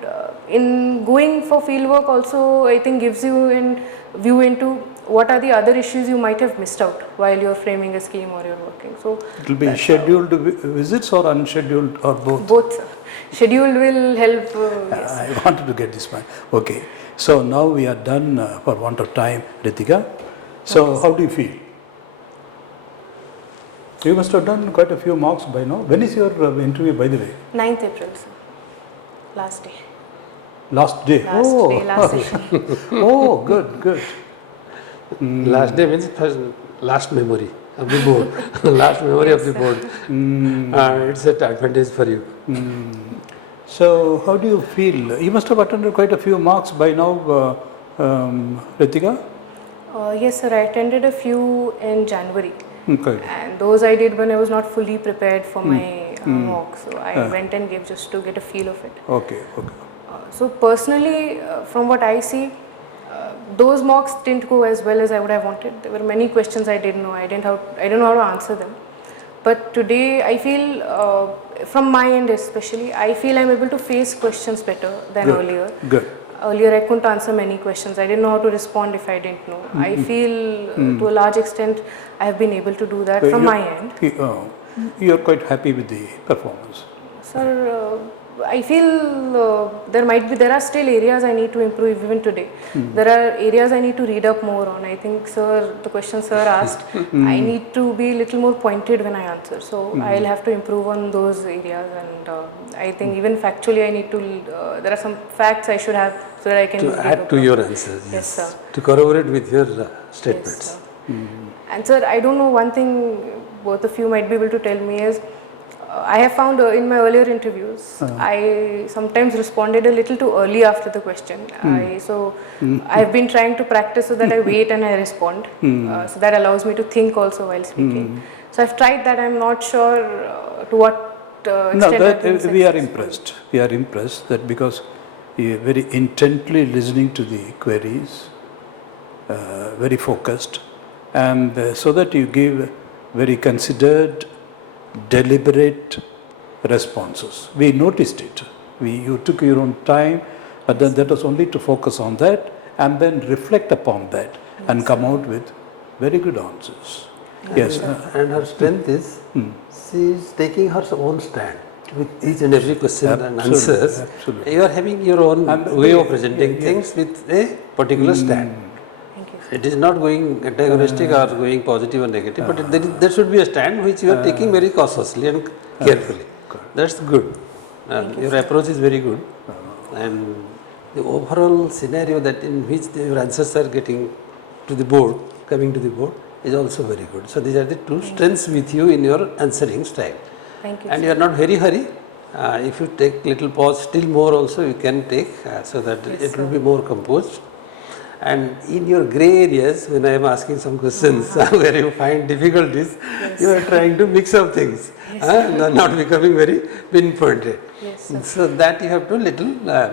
in going for field work also, I think gives you a view into what are the other issues you might have missed out while you're framing a scheme or you're working. So It will be scheduled visits or unscheduled or both? Both, sir. Scheduled will help. Yes. I wanted to get this point. Okay. So now we are done for want of time, Ritika. So Okay, how do you feel? You must have done quite a few marks by now. When is your interview, by the way? 9th April, sir. Last day. Last day. Last session. Oh, good. Last day means last memory of the board. Last memory of the board. It's an advantage for you. So how do you feel? You must have attended quite a few marks by now, Ritika. Yes, sir. I attended a few in January. Okay. And those I did when I was not fully prepared for my mock. So I went and gave just to get a feel of it. Okay. Okay. So personally, from what I see, those mocks didn't go as well as I would have wanted. There were many questions I didn't know. I didn't know how to answer them. But today, I feel, from my end especially, I feel I'm able to face questions better than Good. earlier. Good. Earlier, I couldn't answer many questions. I didn't know how to respond if I didn't know. I feel, to a large extent, I have been able to do that So from you- my end. You are quite happy with the performance. Sir, I feel there are still areas I need to improve even today. There are areas I need to read up more on. I think, sir, the question sir asked, I need to be a little more pointed when I answer. So I'll have to improve on those areas, and I think even factually I need to. There are some facts I should have so that I can To give add a to your answers, Yes, sir. to corroborate with your Yes, statements. sir. And sir, I don't know, one thing both of you might be able to tell me is, I have found in my earlier interviews, I sometimes responded a little too early after the question. I have been trying to practice so that I wait and I respond. So that allows me to think also while speaking. So I've tried that. I'm not sure to what extent No, I've that been we are successful. impressed. We are impressed that because you are very intently listening to the queries, very focused, and so that you give very considered, deliberate responses. We noticed it. You took your own time, but then that was only to focus on that and then reflect upon that and come out with very good answers. Yes. And her strength is, she is taking her own stand with each and every question and Absolutely, answers. absolutely. You are having your own And way the- of presenting things with a particular stand. Thank you. It is not going antagonistic or going positive or negative, but there should be a stand which you are taking very cautiously and carefully. That's good. Your approach is very good. And the overall scenario that in which your answers are getting to the board, coming to the board, is also very good. So these are the two strengths with you in your answering style. Thank you. And you are not very hurry. If you take little pause, still more also you can take, so that it will be more composed. And in your grey areas, when I am asking some questions where you find difficulties, you are trying to mix up things, not becoming very pinpointed. Yes, sir. So that you have to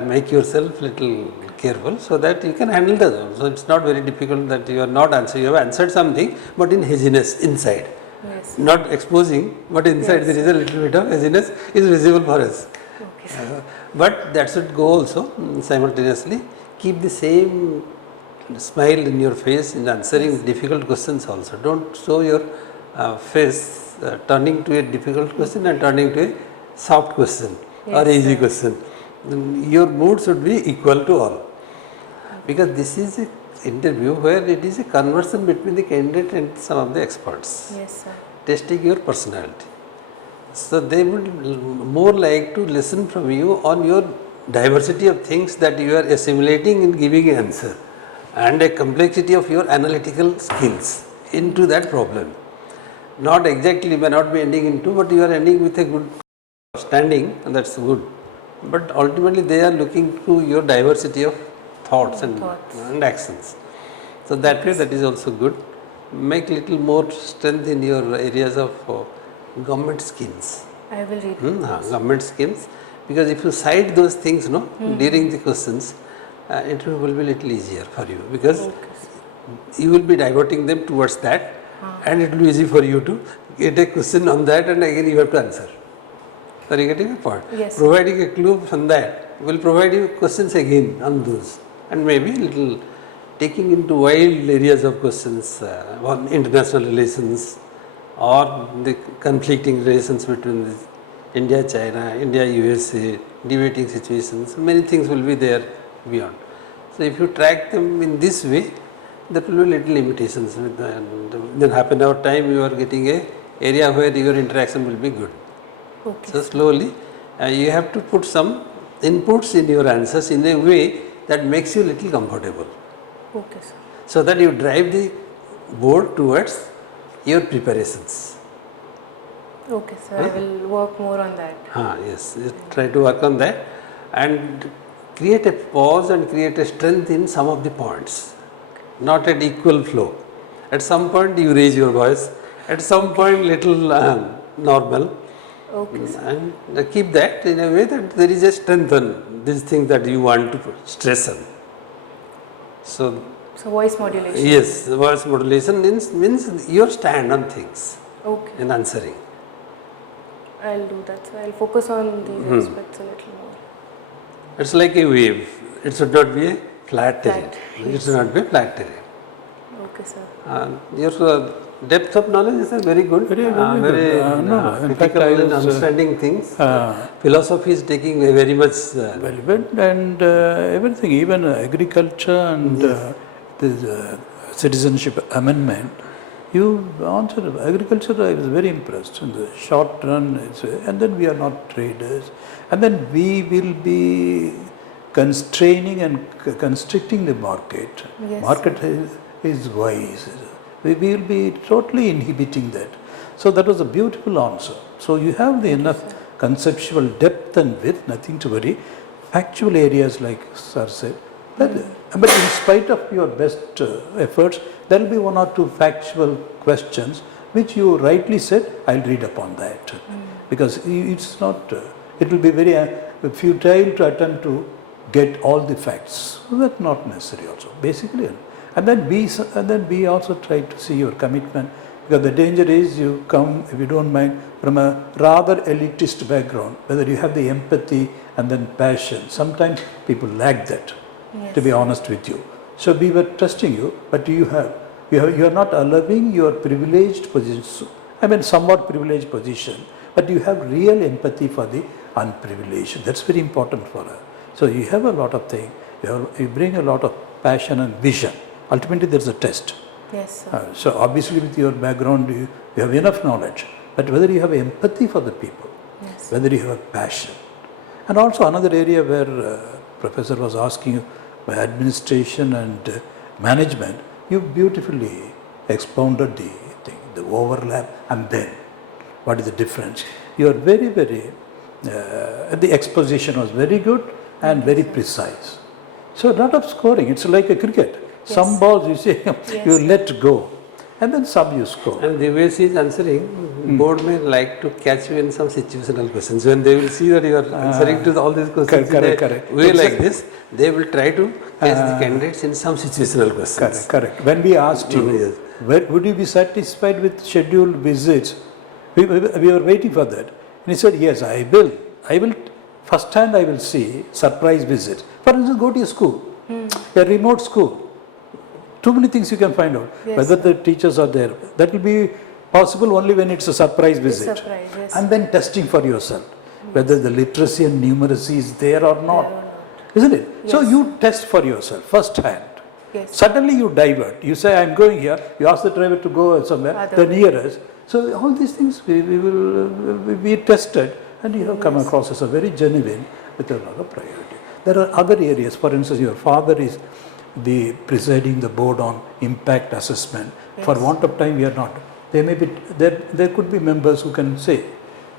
make yourself little careful, so that you can handle that. So it's not very difficult that you are not answering. You have answered something, but in haziness inside. Yes. Not exposing, but inside there is a little bit of haziness is visible for us. Okay, sir. But that should go also simultaneously. Keep the same smile in your face in answering difficult questions also. Don't show your face turning to a difficult question and turning to a soft question or easy question. Your mood should be equal to all. Because this is an interview where it is a conversation between the candidate and some of the experts, Yes, sir. testing your personality. So they would more like to listen from you on your diversity of things that you are assimilating in giving an answer, and a complexity of your analytical skills into that problem. Not exactly, may not be ending into, but you are ending with a good standing, and that's good. But ultimately they are looking to your diversity of thoughts and actions. So that way that is also good. Make little more strength in your areas of government schemes. I will read. Government schemes, because if you cite those things during the questions, it will be little easier for you, because you will be diverting them towards that, and it will be easy for you to get a question on that, and again you have to answer. Are you getting my point? Yes, sir. Providing a clue from that will provide you questions again on those, and maybe little taking into wild areas of questions on international relations or the conflicting relations between India, China, India, USA, debating situations. Many things will be there beyond. So if you track them in this way, there will be little limitations. Then half an hour time you are getting a area where your interaction will be good. Okay. So slowly you have to put some inputs in your answers in a way that makes you little comfortable, Okay, sir. so that you drive the board towards your preparations. Okay, sir. I will work more on that. Yes, just try to work on that and create a pause and create a strength in some of the points, not an equal flow. At some point you raise your voice, at some point little normal. Okay, sir. And keep that in a way that there is a strength on this thing that you want to stress on. So, So voice modulation. yes, the voice modulation means your stand on things Okay, in answering. I'll do that. So I'll focus on these aspects a little more. It's like a wave. It should not be a flat terrain. Flat, It should not be a flat terrain. Okay, sir. Your depth of knowledge is very good. Very good. No, in fact, critical I and was, understanding things. Philosophy is taking a very much. relevant and everything, even agriculture and the Citizenship Amendment. You answered agriculture. I was very impressed in the short run, and then we are not traders, and then we will be constraining and constricting the market. Yes. Market is wise. We will be totally inhibiting that. So that was a beautiful answer. So you have the enough conceptual depth and width, nothing to worry. Factual areas like sir said. But in spite of your best efforts, there will be one or two factual questions which you rightly said, I'll read upon that. Because it's not, it will be very futile to attempt to get all the facts. So that's not necessary also, basically. And then we also try to see your commitment, because the danger is you come, if you don't mind, from a rather elitist background, whether you have the empathy and then passion. Sometimes people lack that, to be honest with you. So we were trusting you, but you are not allowing your privileged position, I mean somewhat privileged position, but you have real empathy for the unprivileged. That's very important for us. So you have a lot of things, you bring a lot of passion and vision. Ultimately there's a test. Yes, sir. So obviously with your background you have enough knowledge, but whether you have empathy for the people, Yes. whether you have a passion. And also another area where Professor was asking you, by administration and management, you beautifully expounded the thing, the overlap, and then what is the difference. You are very, the exposition was very good and very precise. So a lot of scoring, it's like a cricket. Some balls you say, you let go, and then some you score. And the way she is answering, board may like to catch you in some situational questions. When they will see that you are answering to all these questions correct. way like this, they will try to catch the candidates in some situational questions. Correct. When we asked you, would you be satisfied with scheduled visits? We were waiting for that. And he said, yes, I will. First hand I will see surprise visits. For instance, go to a school, a remote school. Too many things you can find out. Yes, whether the teachers are there. That will be possible only when it's a surprise visit. Surprise, yes. And then testing for yourself, whether the literacy and numeracy is there or not. Isn't it? Yes. So you test for yourself, first hand. Yes. Suddenly you divert. You say, I'm going here. You ask the driver to go somewhere, the nearest. So all these things we will be tested, and you have come across as a very genuine with a lot of priority. There are other areas. For instance, your father is the presiding the board on impact assessment. For want of time, we are not. There may be there could be members who can say,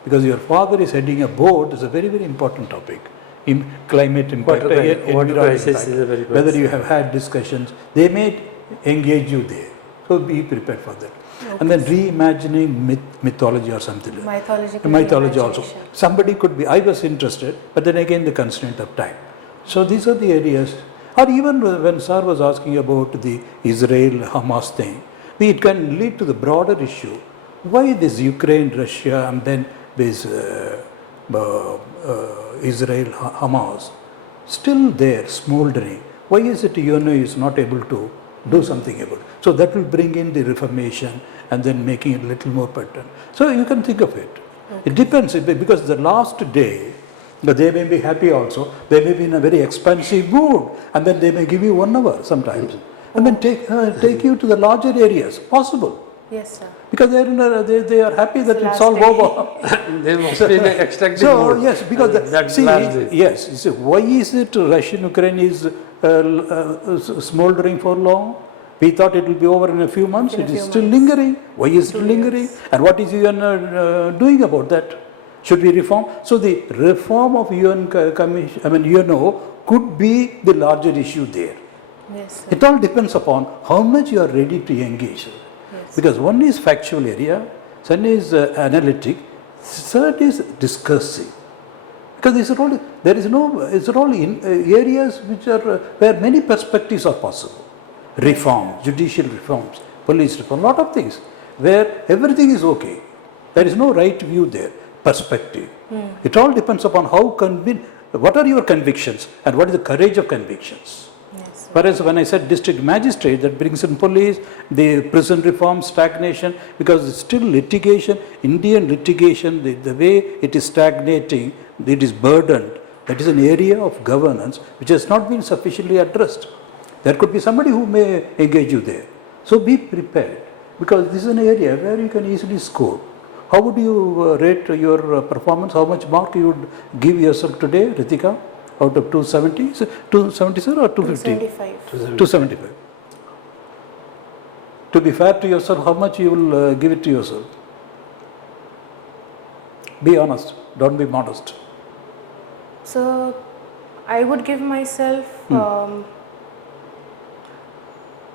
because your father is heading a board, is a very, very important topic. In climate impact, Water crisis is a very whether you have had discussions, they may engage you there. So be prepared for that. And then reimagining mythology or something like that. Mythology also. Somebody could be, I was interested, but then again the constraint of time. So these are the areas. Or even when Sir was asking about the Israel-Hamas thing, it can lead to the broader issue. Why this Ukraine, Russia, and then this Israel-Hamas still there, smoldering? Why is it UNO is not able to do something about it? So that will bring in the reformation and then making it a little more pattern. So you can think of it. It depends, because the last day, but they may be happy also, they may be in a very expansive mood, and then they may give you 1 hour sometimes, and then take you to the larger areas, possible. Yes, sir. Because they are happy that it's all over. They must be in an extractive So, mode. yes, because That's see, largely. yes, you see, why is it Russia-Ukraine is smoldering for long? We thought it will be over in a few months. It is still lingering. Why is it lingering? And what is UN doing about that? Should we reform? So the reform of UN Commission, UNO could be the larger issue there. Yes, sir. It all depends upon how much you are ready to engage. Yes. Because one is factual area, second is analytic, third is discussive. Because these are all, there is no, it's all in areas which are where many perspectives are possible. Reforms, judicial reforms, police reform, lot of things where everything is okay. There is no right view there, perspective. It all depends upon how what are your convictions and what is the courage of convictions. Yes, sir. Whereas when I said district magistrate, that brings in police, the prison reform, stagnation, because it's still litigation, Indian litigation, the way it is stagnating, it is burdened. That is an area of governance which has not been sufficiently addressed. There could be somebody who may engage you there. So be prepared, because this is an area where you can easily score. How would you rate your performance? How much mark you would give yourself today, Ritika, out of 270? 270, sir, or 250? 275. 275. To be fair to yourself, how much you will give it to yourself? Be honest, don't be modest. So I would give myself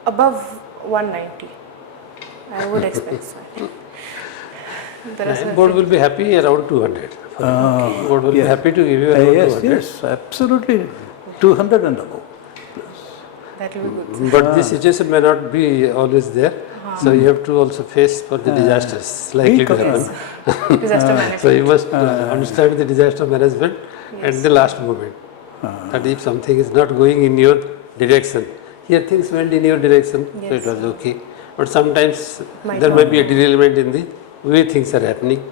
above 190. I would expect so. Board will be happy around 200. Board will be happy to give you around Yes, 200. yes, absolutely. 200 and above. That will be good. But this situation may not be always there. So you have to also face for the disasters likely to happen. Disaster management. So you must understand the disaster management at the last moment. That if something is not going in your direction, here things went in your direction, so it was okay. But sometimes there may be a derailment in the way things are happening.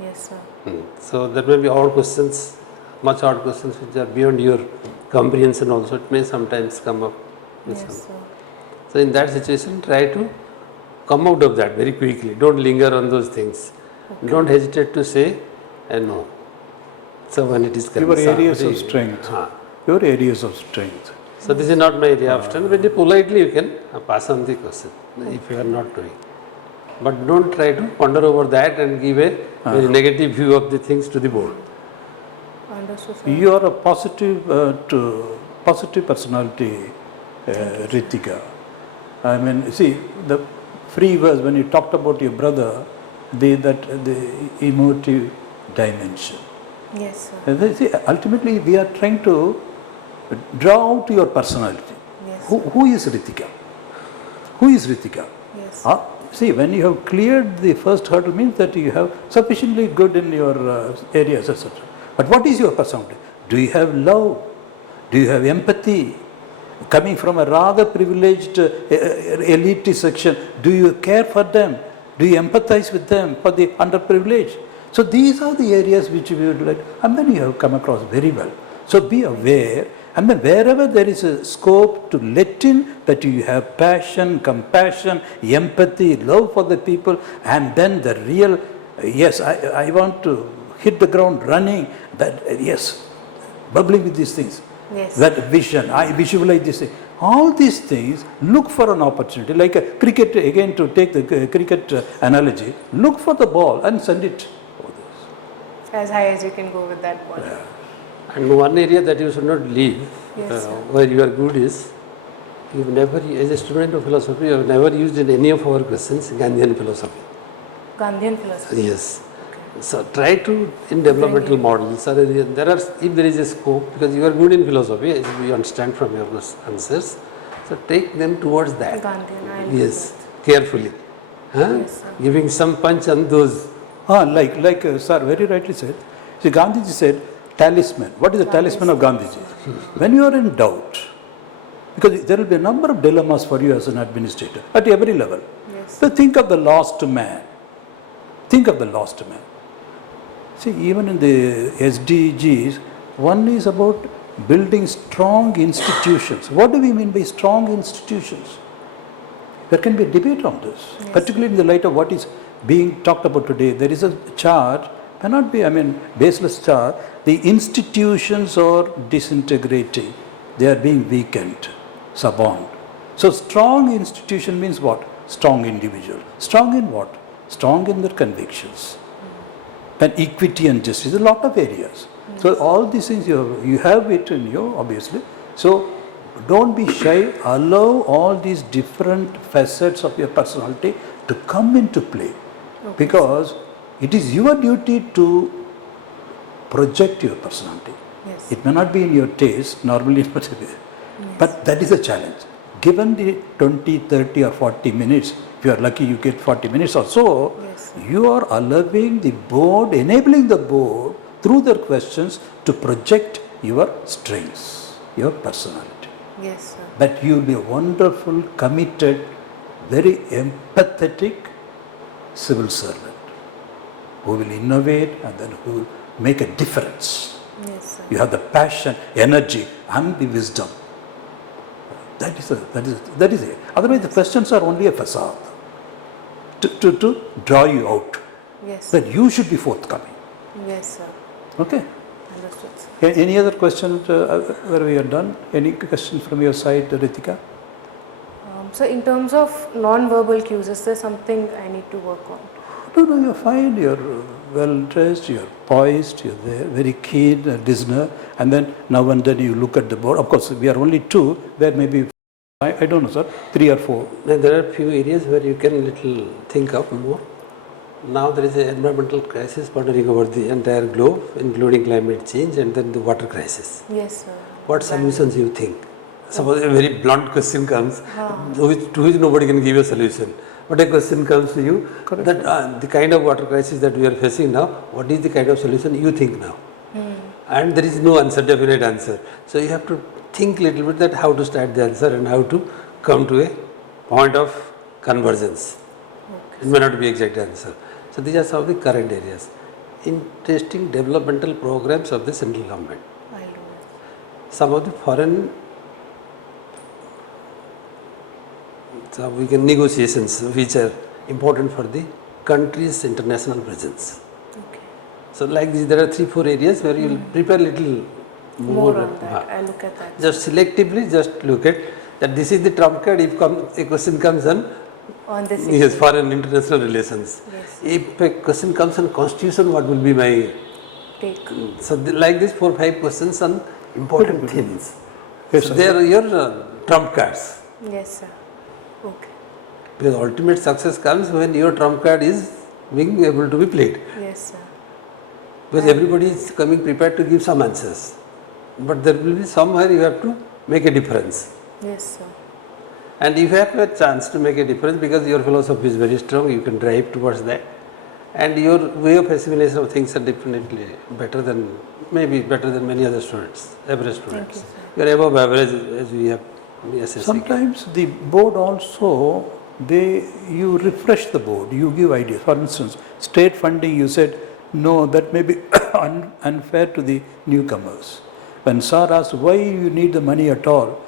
Yes, sir. So there may be odd questions, much odd questions which are beyond your comprehension also. It may sometimes come up. Yes, sir. So in that situation, try to come out of that very quickly. Don't linger on those things. Don't hesitate to say no. So when it is Your areas of strength. Your areas of strength. So this is not my area of strength. Very politely you can pass on the question if you are not doing. But don't try to ponder over that and give a very negative view of the things to the board. Understood, sir. You are a positive personality, Ritika. I mean, see, the free verse, when you talked about your brother, the emotive dimension. Yes, sir. And see, ultimately, we are trying to draw out your personality. Yes. Who is Ritika? Who is Ritika? Yes. See, when you have cleared the first hurdle, means that you have sufficiently good in your areas, etc. But what is your personality? Do you have love? Do you have empathy? Coming from a rather privileged elite section, do you care for them? Do you empathize with them, for the underprivileged? So these are the areas which we would like, and then you have come across very well. So be aware, and then wherever there is a scope to let in that you have passion, compassion, empathy, love for the people, and then the real, yes, I want to hit the ground running, that, yes, bubbling with these things. Yes. That vision, I visualize this thing. All these things, look for an opportunity, like a cricket, again to take the cricket analogy, look for the ball and send it over there. As high as you can go with that ball. Yeah. And one area that you should not leave, Yes, sir. where you are good is, you've never, as a student of philosophy, you have never used in any of our questions Gandhian philosophy. Gandhian philosophy. Yes. So try to, in developmental models, or there are, if there is a scope, because you are good in philosophy, as we understand from your answers, so take them towards that. Gandhian, I'll do Yes, carefully. Yes, sir. Giving some punch on those. Like sir very rightly said, see, Gandhiji said, talisman. What is the talisman of Gandhiji? When you are in doubt, because there will be a number of dilemmas for you as an administrator at every level. Yes. So think of the lost man. Think of the lost man. See, even in the SDGs, one is about building strong institutions. What do we mean by strong institutions? There can be a debate on this, particularly in the light of what is being talked about today. There is a charge, cannot be, baseless charge. The institutions are disintegrating. They are being weakened, suborned. So strong institution means what? Strong individual. Strong in what? Strong in their convictions. And equity and justice, a lot of areas. So all these things you have it in you, obviously. So don't be shy, allow all these different facets of your personality to come into play, because it is your duty to project your personality. Yes. It may not be in your taste normally, but that is a challenge. Given the 20, 30 or 40 minutes, if you are lucky you get 40 minutes or so, Yes. you are allowing the board, enabling the board through their questions to project your strengths, your personality. Yes, sir. That you will be a wonderful, committed, very empathetic civil servant who will innovate and then who will make a difference. Yes, sir. You have the passion, energy, and the wisdom. That is it. Otherwise, the questions are only a facade to draw you out. Yes, sir. That you should be forthcoming. Yes, sir. Okay. Understood, sir. Any other questions where we are done? Any questions from your side, Ritika? So in terms of non-verbal cues, is there something I need to work on? No, you're fine. You're well dressed, you're poised, you're there, very keen listener, and then now and then you look at the board. Of course, we are only two, there may be, I don't know, sir, 3 or 4. There are few areas where you can little think of more. Now there is an environmental crisis pondering over the entire globe, including climate change and then the water crisis. Yes, sir. What solutions you think? Suppose a very blunt question comes, to which nobody can give a solution. But a question comes to you, that the kind of water crisis that we are facing now, what is the kind of solution you think now? And there is no answer, definite answer. So you have to think little bit that how to start the answer and how to come to a point of convergence. It may not be exact answer. So these are some of the current areas. Interesting developmental programs of the central government. I'll do it. Some of the foreign negotiations which are important for the country's international presence. Okay. So like this, there are 3-4 areas where you will prepare little More on that. I'll look at that. Just selectively, just look at that this is the trump card if a question comes on On this yes, foreign international relations. Yes. If a question comes on constitution, what will be my take. So like this 4-5 questions on important things. Yes, So sir. they are your trump cards. Yes, sir. Okay. Because ultimate success comes when your trump card is being able to be played. Yes, sir. Because everybody is coming prepared to give some answers. But there will be somewhere you have to make a difference. Yes, sir. And if you have a chance to make a difference because your philosophy is very strong, you can drive towards that. And your way of assimilation of things are definitely better than, maybe better than many other students, average students. you, sir. You are above average as we have assessed. Sometimes the board also, you refresh the board, you give ideas. For instance, state funding, you said, no, that may be unfair to the newcomers. When Sir asked why you need the money at all,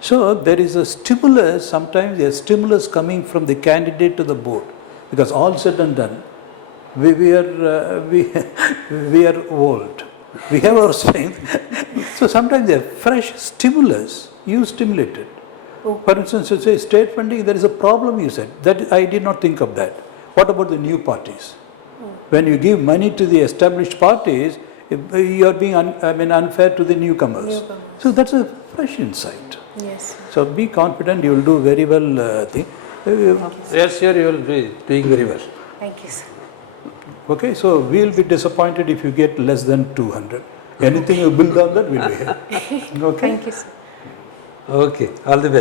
so there is a stimulus, sometimes a stimulus coming from the candidate to the board, because all said and done, we are old, we have our strength. So sometimes a fresh stimulus, you stimulate it. For instance, you say state funding, there is a problem, you said. That I did not think of that. What about the new parties? When you give money to the established parties, you are being unfair to the newcomers. So that's a fresh insight. Yes, sir. So be confident, you will do very well. Yes, sure, you will be doing very well. Thank you, sir. Okay, so we will be disappointed if you get less than 200. Anything you build on that, will be here. Okay. Thank you, sir. Okay, all the best.